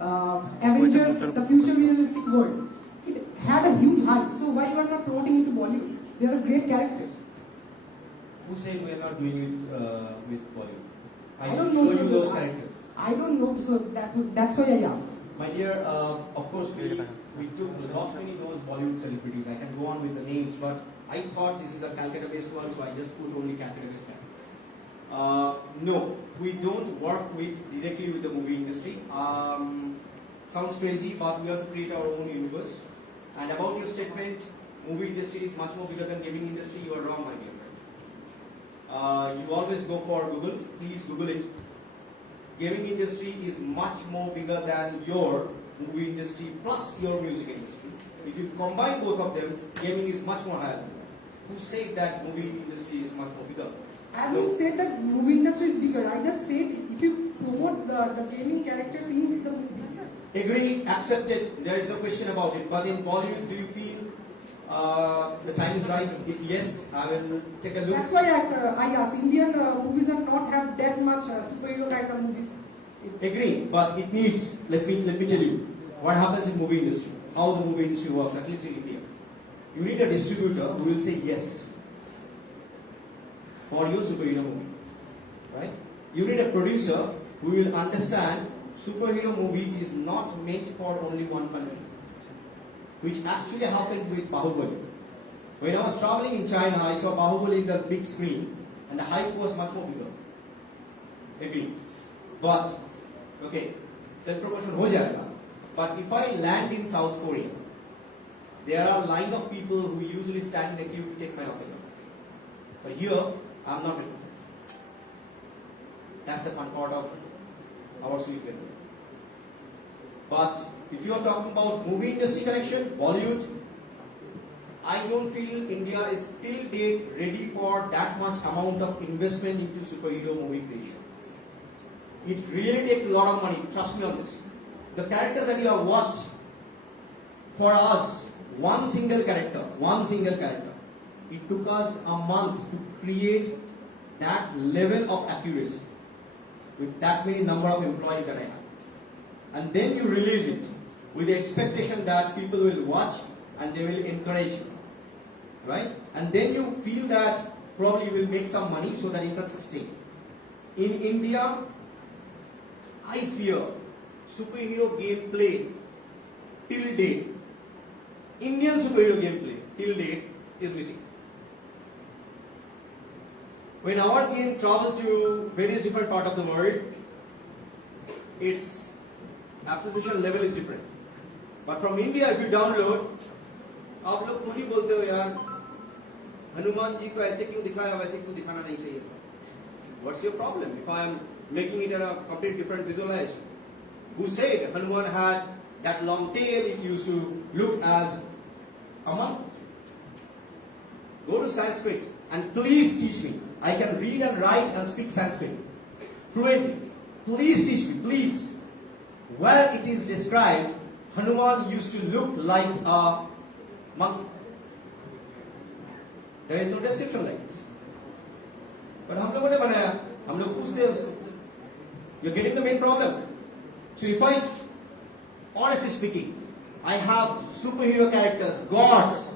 Avengers: The Future Realistic World. It had a huge hype. So why you are not promoting it to Bollywood? They are great characters. who said we are not doing it with Bollywood I don't will know, show sir, you those but characters I don't know, so that's why I asked. my dear of course we took not many those Bollywood celebrities I can go on with the names but I thought this is a Calcutta based one so I just put only Calcutta based characters no we don't work directly with the movie industry sounds crazy but we have to create our own universe and about your statement movie industry is much more bigger than gaming industry you are wrong my dear you always go for Google please Google it gaming industry is much more bigger than your movie industry plus your music industry if you combine both of them gaming is much more higher who said that movie industry is much more bigger I haven't said that movie industry is bigger. I just said if you promote the gaming characters in the movies. Agree, accepted. There is no question about it. But in Bollywood, do you feel the time is right? If yes, I will take a look. That's why I asked. Indian movies are not have that much superhero kind of movies. Agree, but it needs. Let me tell you what happens in movie industry. How the movie industry works, at least in India. You need a distributor who will say yes for your superhero movie, right? You need a producer who will understand superhero movie is not meant for only one country, which actually happened with Bahubali. When I was traveling in China, I saw Bahubali in the big screen, and the hype was much more bigger. Agree. But okay, self promotion ho jayega. But if I land in South Korea, there are a line of people who usually stand in the queue to take my autograph. But here, I'm not recognized. That's the fun part of our sweet weather. But if you are talking about movie industry connection, Bollywood, I don't feel India is till date ready for that much amount of investment into superhero movie creation. It really takes a lot of money, trust me on this. The characters that you have watched, for us, one single character, it took us a month to create that level of accuracy with that many number of employees that I have. And then you release it with the expectation that people will watch and they will encourage you, right? And then you feel that probably you will make some money so that you can sustain. In India, I fear superhero gameplay till date, Indian superhero gameplay till date is missing. When our game travel to various different parts of the world, its appreciation level is different. But from India, if you download, आप लोग खुद ही बोलते हो यार हनुमान जी को ऐसे क्यों दिखाया वैसे क्यों दिखाना नहीं चाहिए था. What's your problem if I am making it a complete different visualization? Who said Hanuman had that long tail? It used to look as a monk. Go to Sanskrit and please teach me. I can read and write and speak Sanskrit fluently. Please teach me, please. Where it is described, Hanuman used to look like a monkey. There is no description like this. But हम लोगों ने बनाया, हम लोग पूछते हैं उसको. You're getting the main problem. So if I, honestly speaking, I have superhero characters, gods,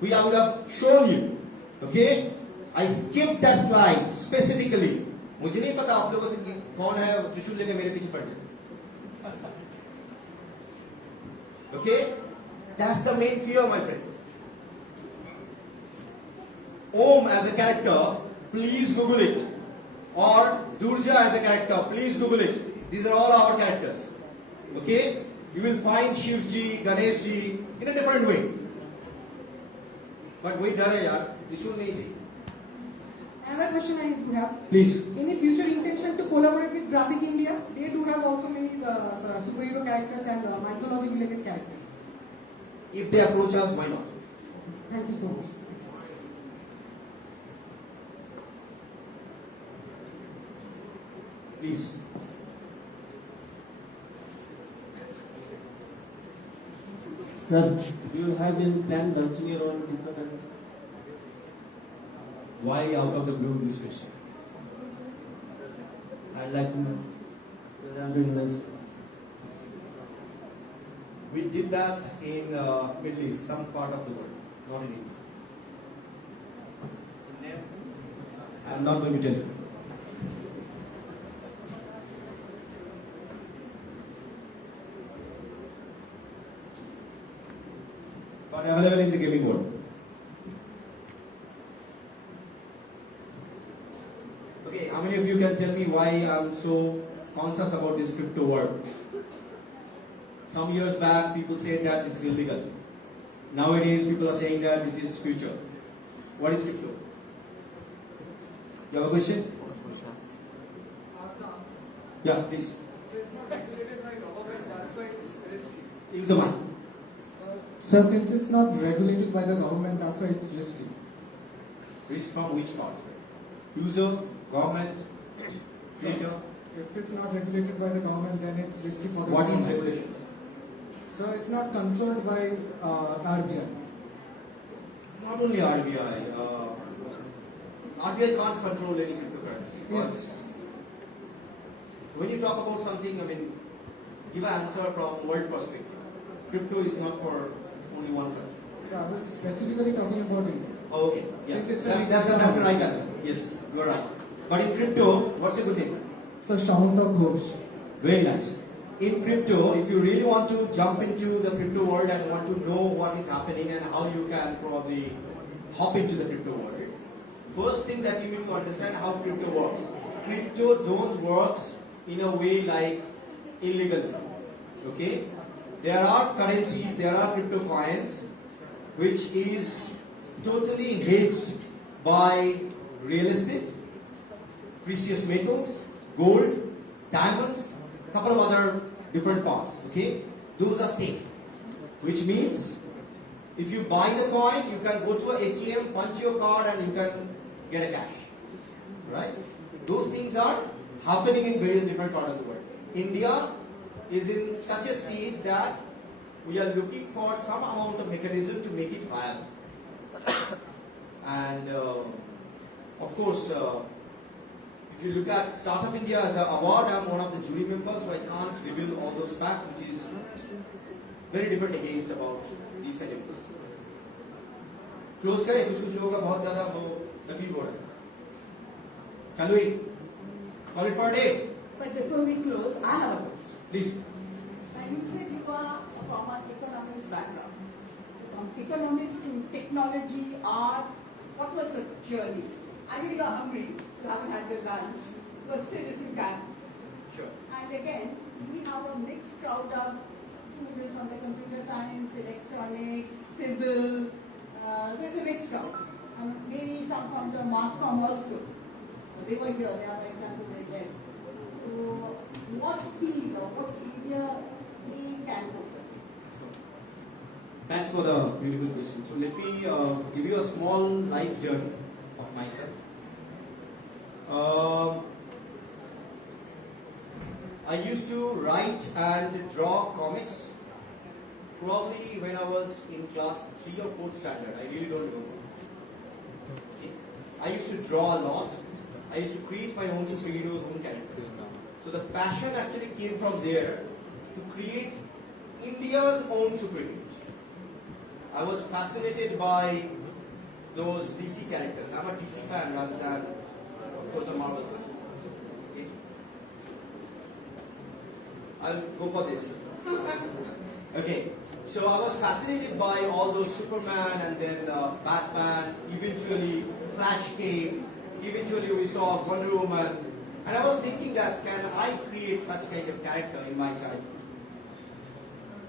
which I would have shown you. Okay? I skipped that slide specifically. मुझे नहीं पता आप लोगों से कौन है त्रिशूल लेके मेरे पीछे पड़ गए. Okay? That's the main fear, my friend. Om as a character, please Google it. Or Durja as a character, please Google it. These are all our characters. Okay? You will find Shivji, Ganeshji in a different way. But wait, dare yaar, Trishul nahi chahiye. Another question I do have. Please. Any future intention to collaborate with Graphic India? They do have also many superhero characters and mythology related characters. If they approach us, why not? Thank you so much. Please. Sir, do you have any plan launching your own cryptocurrency? Why out of the blue this question? I'd like to know. Because I'm doing invest. We did that in Middle East, some part of the world, not in India. I'm not going to tell you. But available in the gaming world. Okay, how many of you can tell me why I'm so conscious about this crypto world? Some years back, people said that this is illegal. Nowadays, people are saying that this is future. What is crypto? You have a question? Yeah, please. So it's not regulated by government, that's why it's risky. Use the mic. So since it's not regulated by the government, that's why it's risky. Risk from which part? User, government, creator? If it's not regulated by the government, then it's risky for the What is government. regulation? So it's not controlled by RBI. Not only RBI. RBI can't control any cryptocurrency. But Yes. when you talk about something, I mean, give an answer from world perspective. Crypto is not for only one country. So I was specifically talking about India. Oh, okay. Yeah. Since it's a That's the right answer. Yes, you are right. But in crypto, what's a good name? So Shamanta Ghosh. Very nice. In crypto, if you really want to jump into the crypto world and want to know what is happening and how you can probably hop into the crypto world, first thing that you need to understand how crypto works. Crypto don't works in a way like illegal. Okay? There are currencies, there are crypto coins which is totally hedged by real estate, precious metals, gold, diamonds, couple of other different parts. Okay, those are safe, which means if you buy the coin, you can go to an ATM, punch your card, and you can get a cash. Right? Those things are happening in various different parts of the world. India is in such a stage that we are looking for some amount of mechanism to make it viable. And of course, if you look at Startup India as an award, I'm one of the jury members, so I can't reveal all those facts, which is very different against about these kind of things. Close करें, कुछ लोगों का बहुत ज्यादा वो तकलीफ हो रहा है. Shall we call it for a day? But before we close, I have a question. Please. Now you said you are from an economics background. So from economics to technology, art, what was the journey? I know you are hungry, you haven't had your lunch, but still if you can. Sure. And again, we have a mixed crowd of students from the computer science, electronics, civil, so it's a mixed crowd. Maybe some from the mass comm also. So they were here, they have examples they did. So what field or what area we can focus on? Thanks for the beautiful question. So let me give you a small life journey of myself. I used to write and draw comics probably when I was in class 3 or 4th standard. I really don't remember. Okay. I used to draw a lot. I used to create my own superheroes, own characters. So the passion actually came from there to create India's own superheroes. I was fascinated by those DC characters. I'm a DC fan rather than, of course, a Marvel fan. Okay. I'll go for this. Okay. So I was fascinated by all those Superman and then Batman. Eventually, Flash came. Eventually, we saw Wonder Woman. And I was thinking that can I create such kind of character in my childhood?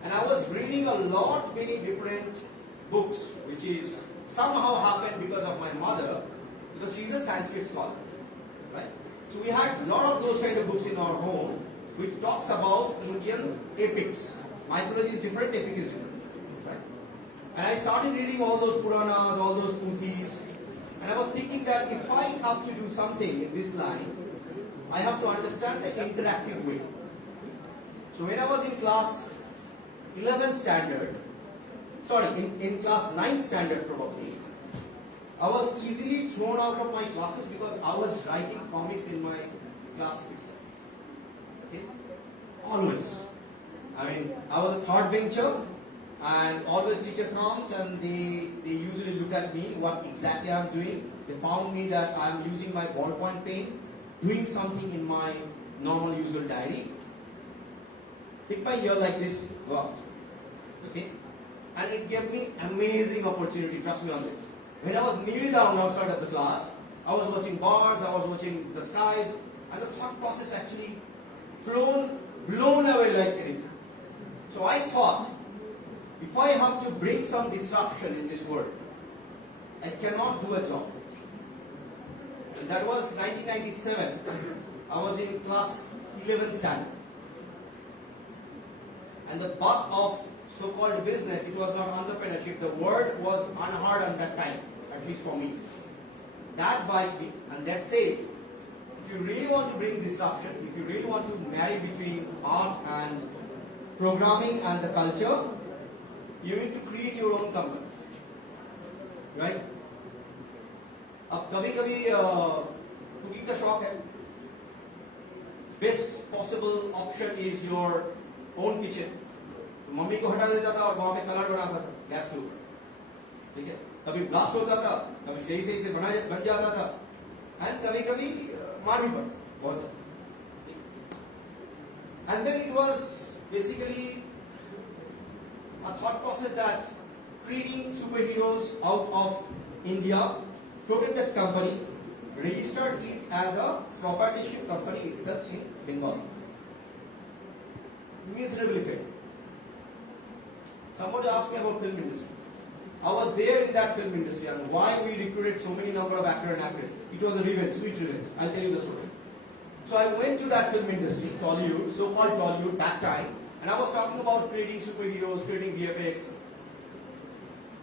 And I was reading a lot many different books, which is somehow happened because of my mother, because she is a Sanskrit scholar, right? So we had a lot of those kind of books in our home, which talks about Indian epics. Mythology is different, epic is different, right? And I started reading all those Puranas, all those Puthis, and I was thinking that if I have to do something in this line, I have to understand the interactive way. So when I was in class 11th standard, in class 9th standard probably, I was easily thrown out of my classes because I was writing comics in my class itself. Okay? Always. I mean, I was a third bencher, and always teacher comes and they usually look at me, what exactly I'm doing. They found me that I'm using my ballpoint pen, doing something in my normal usual diary. Pick my ear like this, go out. Okay? And it gave me amazing opportunity, trust me on this. When I was kneeling down outside of the class, I was watching birds, I was watching the skies, and the thought process actually blown away like anything. So I thought, if I have to bring some disruption in this world, I cannot do a job. And that was 1997. I was in class 11th standard. And the buck of so-called business, it was not entrepreneurship. The word was unheard at that time, at least for me. That bites me, and that says, if you really want to bring disruption, if you really want to marry between art and programming and the culture, you need to create your own company. Right? अब कभी-कभी cooking का शौक है. Best possible option is your own kitchen. तो mummy को हटा देता था और वहां पे कलर बनाता था गैस के ऊपर. ठीक है? कभी ब्लास्ट होता था, कभी सही से बन जाता था, एंड कभी-कभी मार भी पड़ता बहुत ज्यादा. And then it was basically a thought process that creating superheroes out of India, floated that company, registered it as a proprietorship company itself in Bengal. Miserably failed. Somebody asked me about film industry. I was there in that film industry and why we recruited so many number of actors and actresses. It was a revenge, sweet revenge. I'll tell you the story. So I went to that film industry, Tollywood, so-called Tollywood, that time, and I was talking about creating superheroes, creating VFX.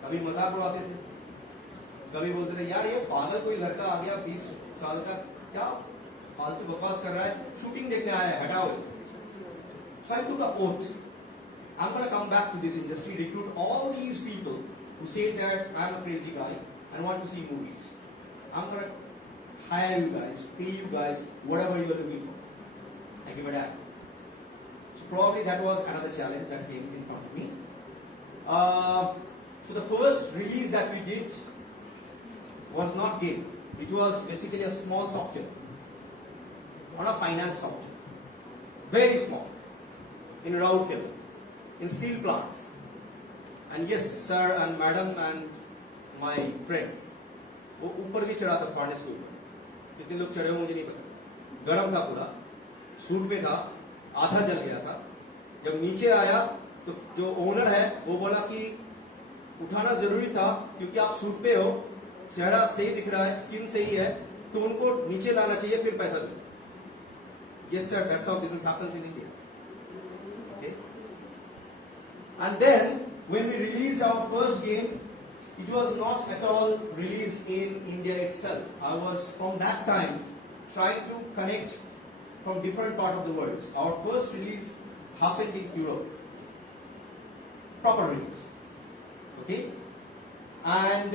कभी मजाक उड़ाते थे, कभी बोलते थे यार ये पागल कोई लड़का आ गया 20 साल का, क्या फालतू बकवास कर रहा है, शूटिंग देखने आया है, हटाओ इसे. So I took an oath. I'm going to come back to this industry, recruit all these people who say that I'm a crazy guy and want to see movies. I'm going to hire you guys, pay you guys, whatever you are looking for. I give a damn. So probably that was another challenge that came in front of me. So the first release that we did was not game. It was basically a small software, on a finance software, very small, in Rourkela, in steel plants. And yes, sir and madam and my friends, वो ऊपर भी चढ़ा था furnace के ऊपर. कितने लोग चढ़े हो मुझे नहीं पता. गर्म था पूरा, सूट में था, आधा जल गया था. जब नीचे आया तो जो ओनर है वो बोला कि उठाना जरूरी था क्योंकि आप सूट पे हो, चेहरा सही दिख रहा है, स्किन सही है, तो उनको नीचे लाना चाहिए फिर पैसा दो. Yes sir, that's how business happens in India. Okay. And then when we released our first game, it was not at all released in India itself. I was from that time trying to connect from different parts of the world. Our first release happened in Europe. Proper release. Okay? And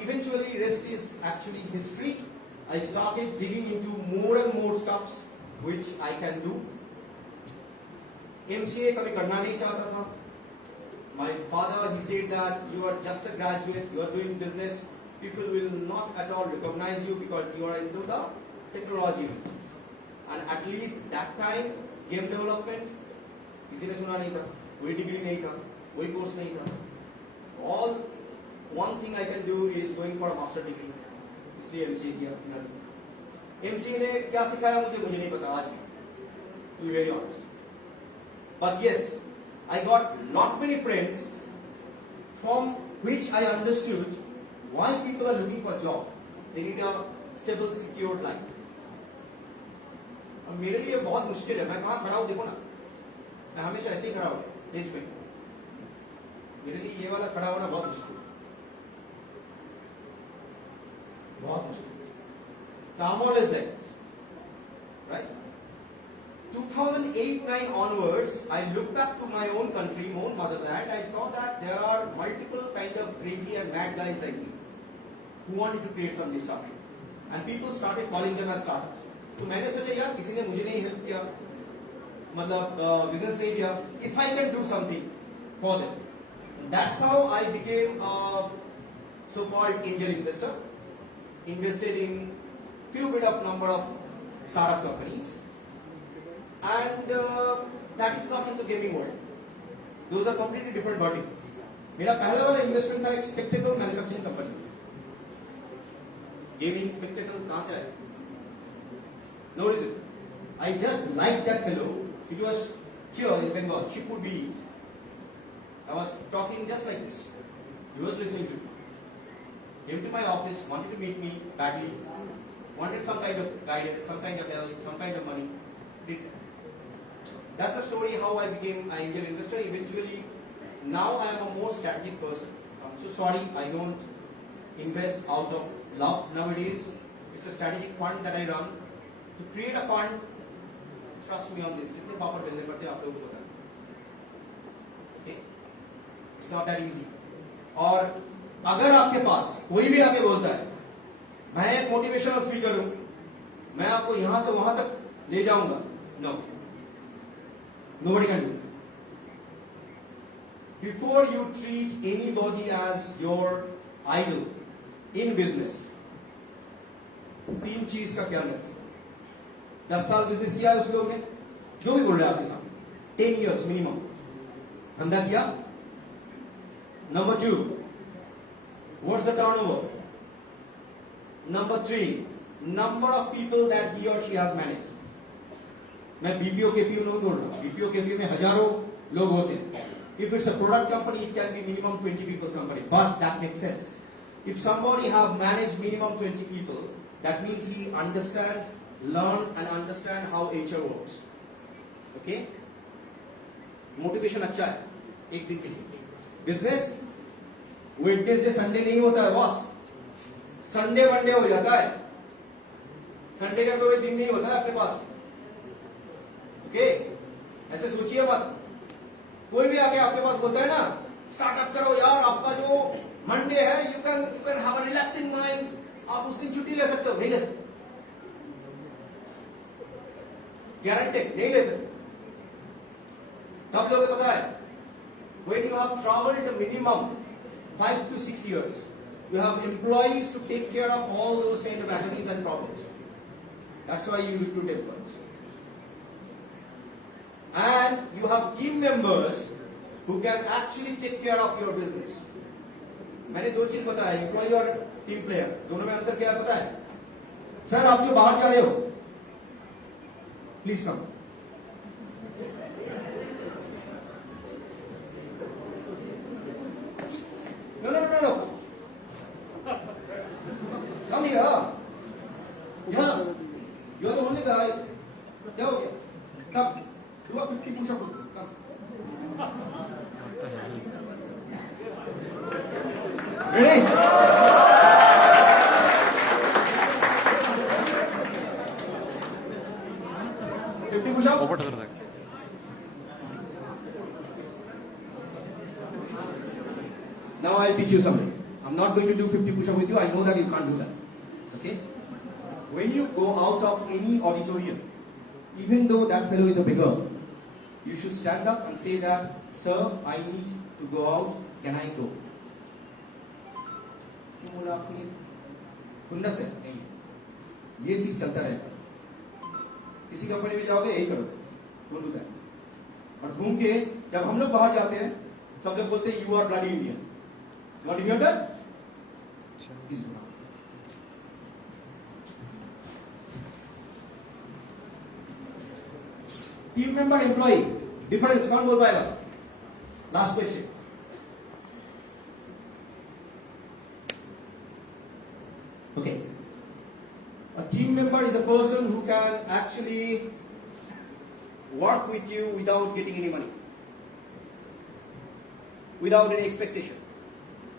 eventually rest is actually history. I started digging into more and more stuffs which I can do. MCA कभी करना नहीं चाहता था. My father, he said that you are just a graduate, you are doing business, people will not at all recognize you because you are into the technology business. And at least that time, game development, किसी ने सुना नहीं था, कोई degree नहीं था, कोई course नहीं था. All one thing I can do is going for a master degree. इसलिए MCA किया. MCA ने क्या सिखाया मुझे नहीं पता आज भी. To be very honest. But yes, I got not many friends from which I understood why people are looking for a job. They need a stable, secure life. और मेरे लिए बहुत मुश्किल है. मैं कहाँ खड़ा हूँ देखो ना. मैं हमेशा ऐसे ही खड़ा हूँ स्टेज पे. मेरे लिए ये वाला खड़ा होना बहुत मुश्किल. बहुत मुश्किल. So I'm always like this, right? 2008-9 onwards, I looked back to my own country, my own motherland. I saw that there are multiple kind of crazy and mad guys like me who wanted to create some disruption, and people started calling them as startups. तो मैंने सोचा यार किसी ने मुझे नहीं help किया, मतलब बिजनेस नहीं दिया. If I can do something for them, that's how I became a so-called angel investor. Invested in few bit of number of startup companies. And that is not in the gaming world. Those are completely different verticals. मेरा पहला वाला investment था एक spectacle manufacturing company. Gaming spectacle कहाँ से आया? No reason. I just liked that fellow. It was here in Bengal, Shipudi. I was talking just like this. He was listening to me. Came to my office, wanted to meet me badly, wanted some kind of guidance, some kind of help, some kind of money. Did that. That's the story how I became an angel investor. Eventually, now I am a more strategic person. I'm so sorry I don't invest out of love nowadays. It's a strategic fund that I run. To create a fund, trust me on this. कितने पापड़ बेलने पड़ते हैं आप लोगों को पता है. Okay? It's not that easy. और अगर आपके पास कोई भी आके बोलता है मैं एक मोटिवेशनल स्पीकर हूं, मैं आपको यहां से वहां तक ले जाऊंगा, no, nobody can do it. Before you treat anybody as your idol in business, तीन चीज का ख्याल रखें. 10 साल बिजनेस किया है उस लोग ने, जो भी बोल रहे हैं आपके सामने, 10 years मिनिमम धंधा किया. Number 2, what's the turnover? Number 3, number of people that he or she has managed. मैं बीपीओ केपीओ नहीं बोल रहा. बीपीओ केपीओ में हजारों लोग होते हैं. If it's a product company, it can be minimum 20 people company, but that makes sense. If somebody have managed minimum 20 people, that means he understands, learn and understand how HR works. Okay? Motivation अच्छा है एक दिन के लिए. Business Wednesday Sunday नहीं होता है boss, Sunday one day हो जाता है. संडे का कोई दिन नहीं होता है आपके पास. ओके? ऐसे सोचिए मत. कोई भी आके आपके पास बोलता है ना स्टार्टअप करो यार, आपका जो मंडे है you can have a relaxing mind, आप उस दिन छुट्टी ले सकते हो. नहीं ले सकते, गारंटेड नहीं ले सकते. सब लोगों को पता है when you have traveled the minimum 5 to 6 years, you have employees to take care of all those kind of activities and problems. That's why you recruit employees. And you have team members who can actually take care of your business. मैंने दो चीज बताया, employ और team player, दोनों में अंतर क्या है पता है? सर आप जो बाहर जा रहे हो, please come. No. Come here. Yeah. You're the only guy. Yeah, okay. Come. Do a 50 push-up with me. Come. Ready? push-up. Now I'll teach you something. I'm not going to do 50 push-up with you. I know that you can't do that. Okay? When you go out of any auditorium, even though that fellow is a beggar, you should stand up and say that, sir, I need to go out. Can I go? क्यों बोला आपने? खुन्नस है नहीं. ये चीज चलता रहेगा. किसी कंपनी में जाओगे यही करो. Don't do that. और घूम के जब हम लोग बाहर जाते हैं, सब लोग बोलते हैं you are bloody Indian. Not you hear that? Please go on. Team member employee difference कौन बोल पाएगा? Last question. Okay. A team member is a person who can actually work with you without getting any money, without any expectation.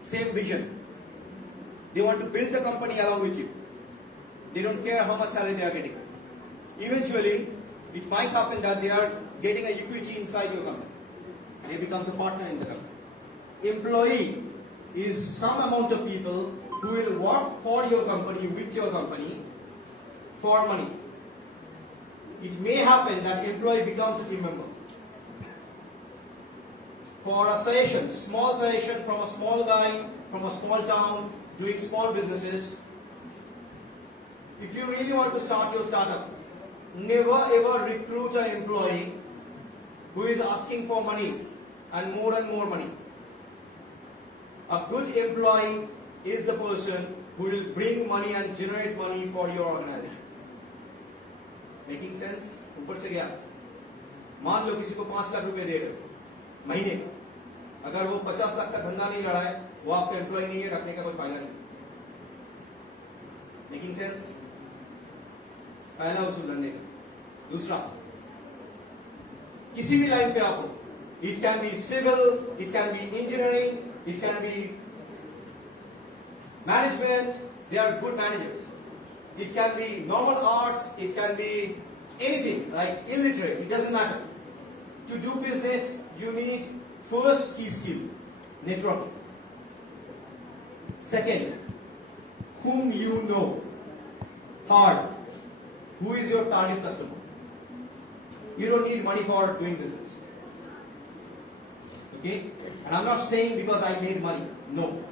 Same vision. They want to build the company along with you. They don't care how much salary they are getting. Eventually, it might happen that they are getting an equity inside your company. They becomes a partner in the company. Employee is some amount of people who will work for your company, with your company, for money. It may happen that employee becomes a team member. For a suggestion, small suggestion from a small guy, from a small town, doing small businesses, if you really want to start your startup, never ever recruit an employee who is asking for money and more money. A good employee is the person who will bring money and generate money for your organization. Making sense? ऊपर से गया. मान लो किसी को 5 लाख रुपए दे रहे हो महीने का. अगर वो 50 लाख का धंधा नहीं लड़ा है, वो आपका एम्प्लॉय नहीं है, रखने का कोई फायदा नहीं. Making sense? पहला उसूल धंधे का. दूसरा, किसी भी लाइन पे आप हो, it can be civil, it can be engineering, it can be management. They are good managers. It can be normal arts, it can be anything, like illiterate, it doesn't matter. To do business, you need first key skill, networking. Second, whom you know. Third, who is your target customer. You don't need money for doing business. Okay? And I'm not saying because I made money. No.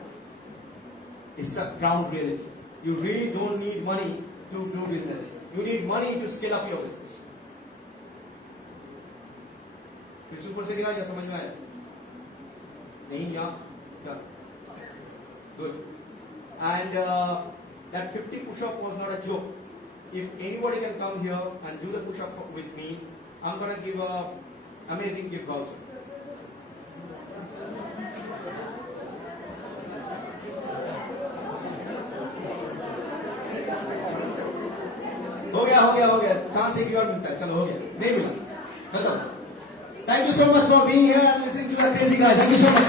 It's a ground reality. You really don't need money to do business. You need money to scale up your business. फिर ऊपर से दिखा या समझ में आया? नहीं या? Good. And that 50 push-up was not a joke. If anybody can come here and do the push-up with me, I'm going to give a amazing gift voucher. हो गया चांस एक और मिलता है. चलो हो गया, नहीं मिला खत्म. Thank you so much for being here and listening to that crazy guy. Thank you so much.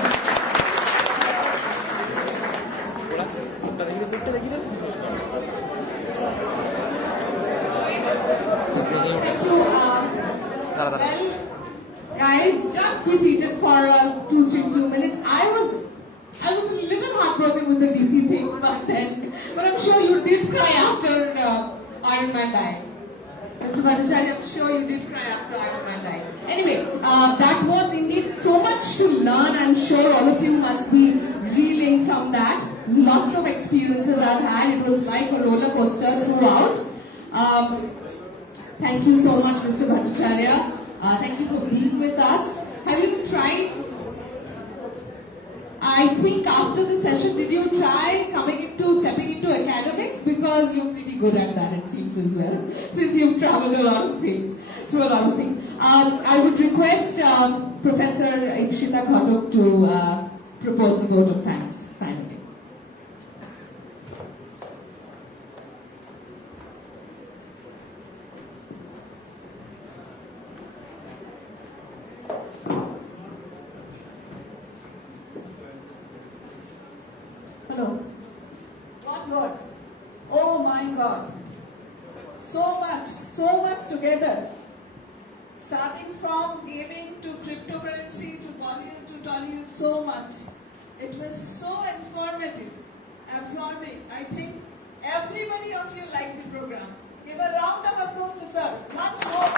Thank you. Well, guys, just be seated for 2-3 minutes. I was a little heartbroken with the DC thing, but I'm sure you did cry after Iron Man died. Mr. Bhattacharya, I'm sure you did cry after Iron Man died. Anyway, that was indeed so much to learn. I'm sure all of you must be reeling from that. Lots of experiences I've had. It was like a roller coaster throughout. Thank you so much, Mr. Bhattacharya. Thank you for being with us. Have you tried? I think after the session, did you try stepping into academics? Because you're pretty good at that, it seems as well, since you've traveled through a lot of things. I would request Professor Ipshita Khatok to propose the vote of thanks, finally. Hello. What God? Oh my God. So much together. Starting from gaming to cryptocurrency to Bollywood to Tollywood, so much. It was so informative, absorbing. I think everybody of you liked the program. Give a round of applause to sir. Once more.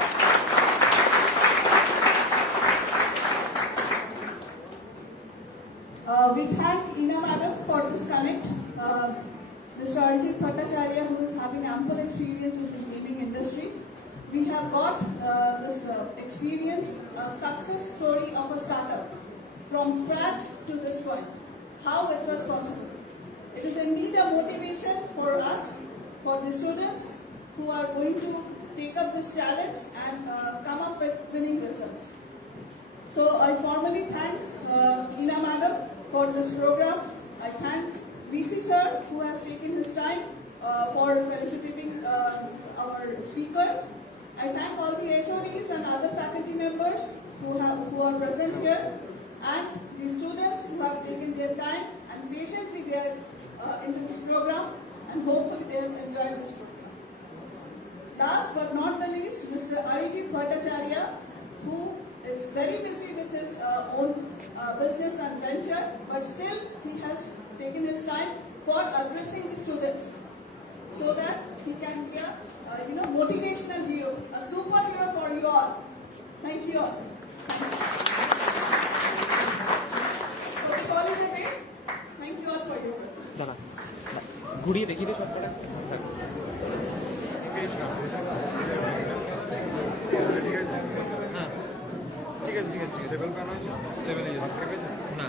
We thank Ina Madam for this connect. Mr. Arijit Bhattacharya, who is having ample experience in this gaming industry. We have got this experience, a success story of a startup from scratch to this point. How it was possible. It is indeed a motivation for us, for the students who are going to take up this challenge and come up with winning results. So I formally thank Ina Madam for this program. I thank VC sir who has taken his time for felicitating our speakers. I thank all the HODs and other faculty members who are present here, and the students who have taken their time and patiently they are into this program, and hopefully they have enjoyed this program. Last but not the least, Mr. Arijit Bhattacharya, who is very busy with his own business and venture, but still he has taken his time for addressing the students so that he can be a motivational hero, a superhero for you all. Thank you all. So we call it a day. Thank you all for your presence. ঘুরিয়ে দেখি তো সবকটা হ্যাঁ ঠিক আছে table pan হয়েছে টেবিলে না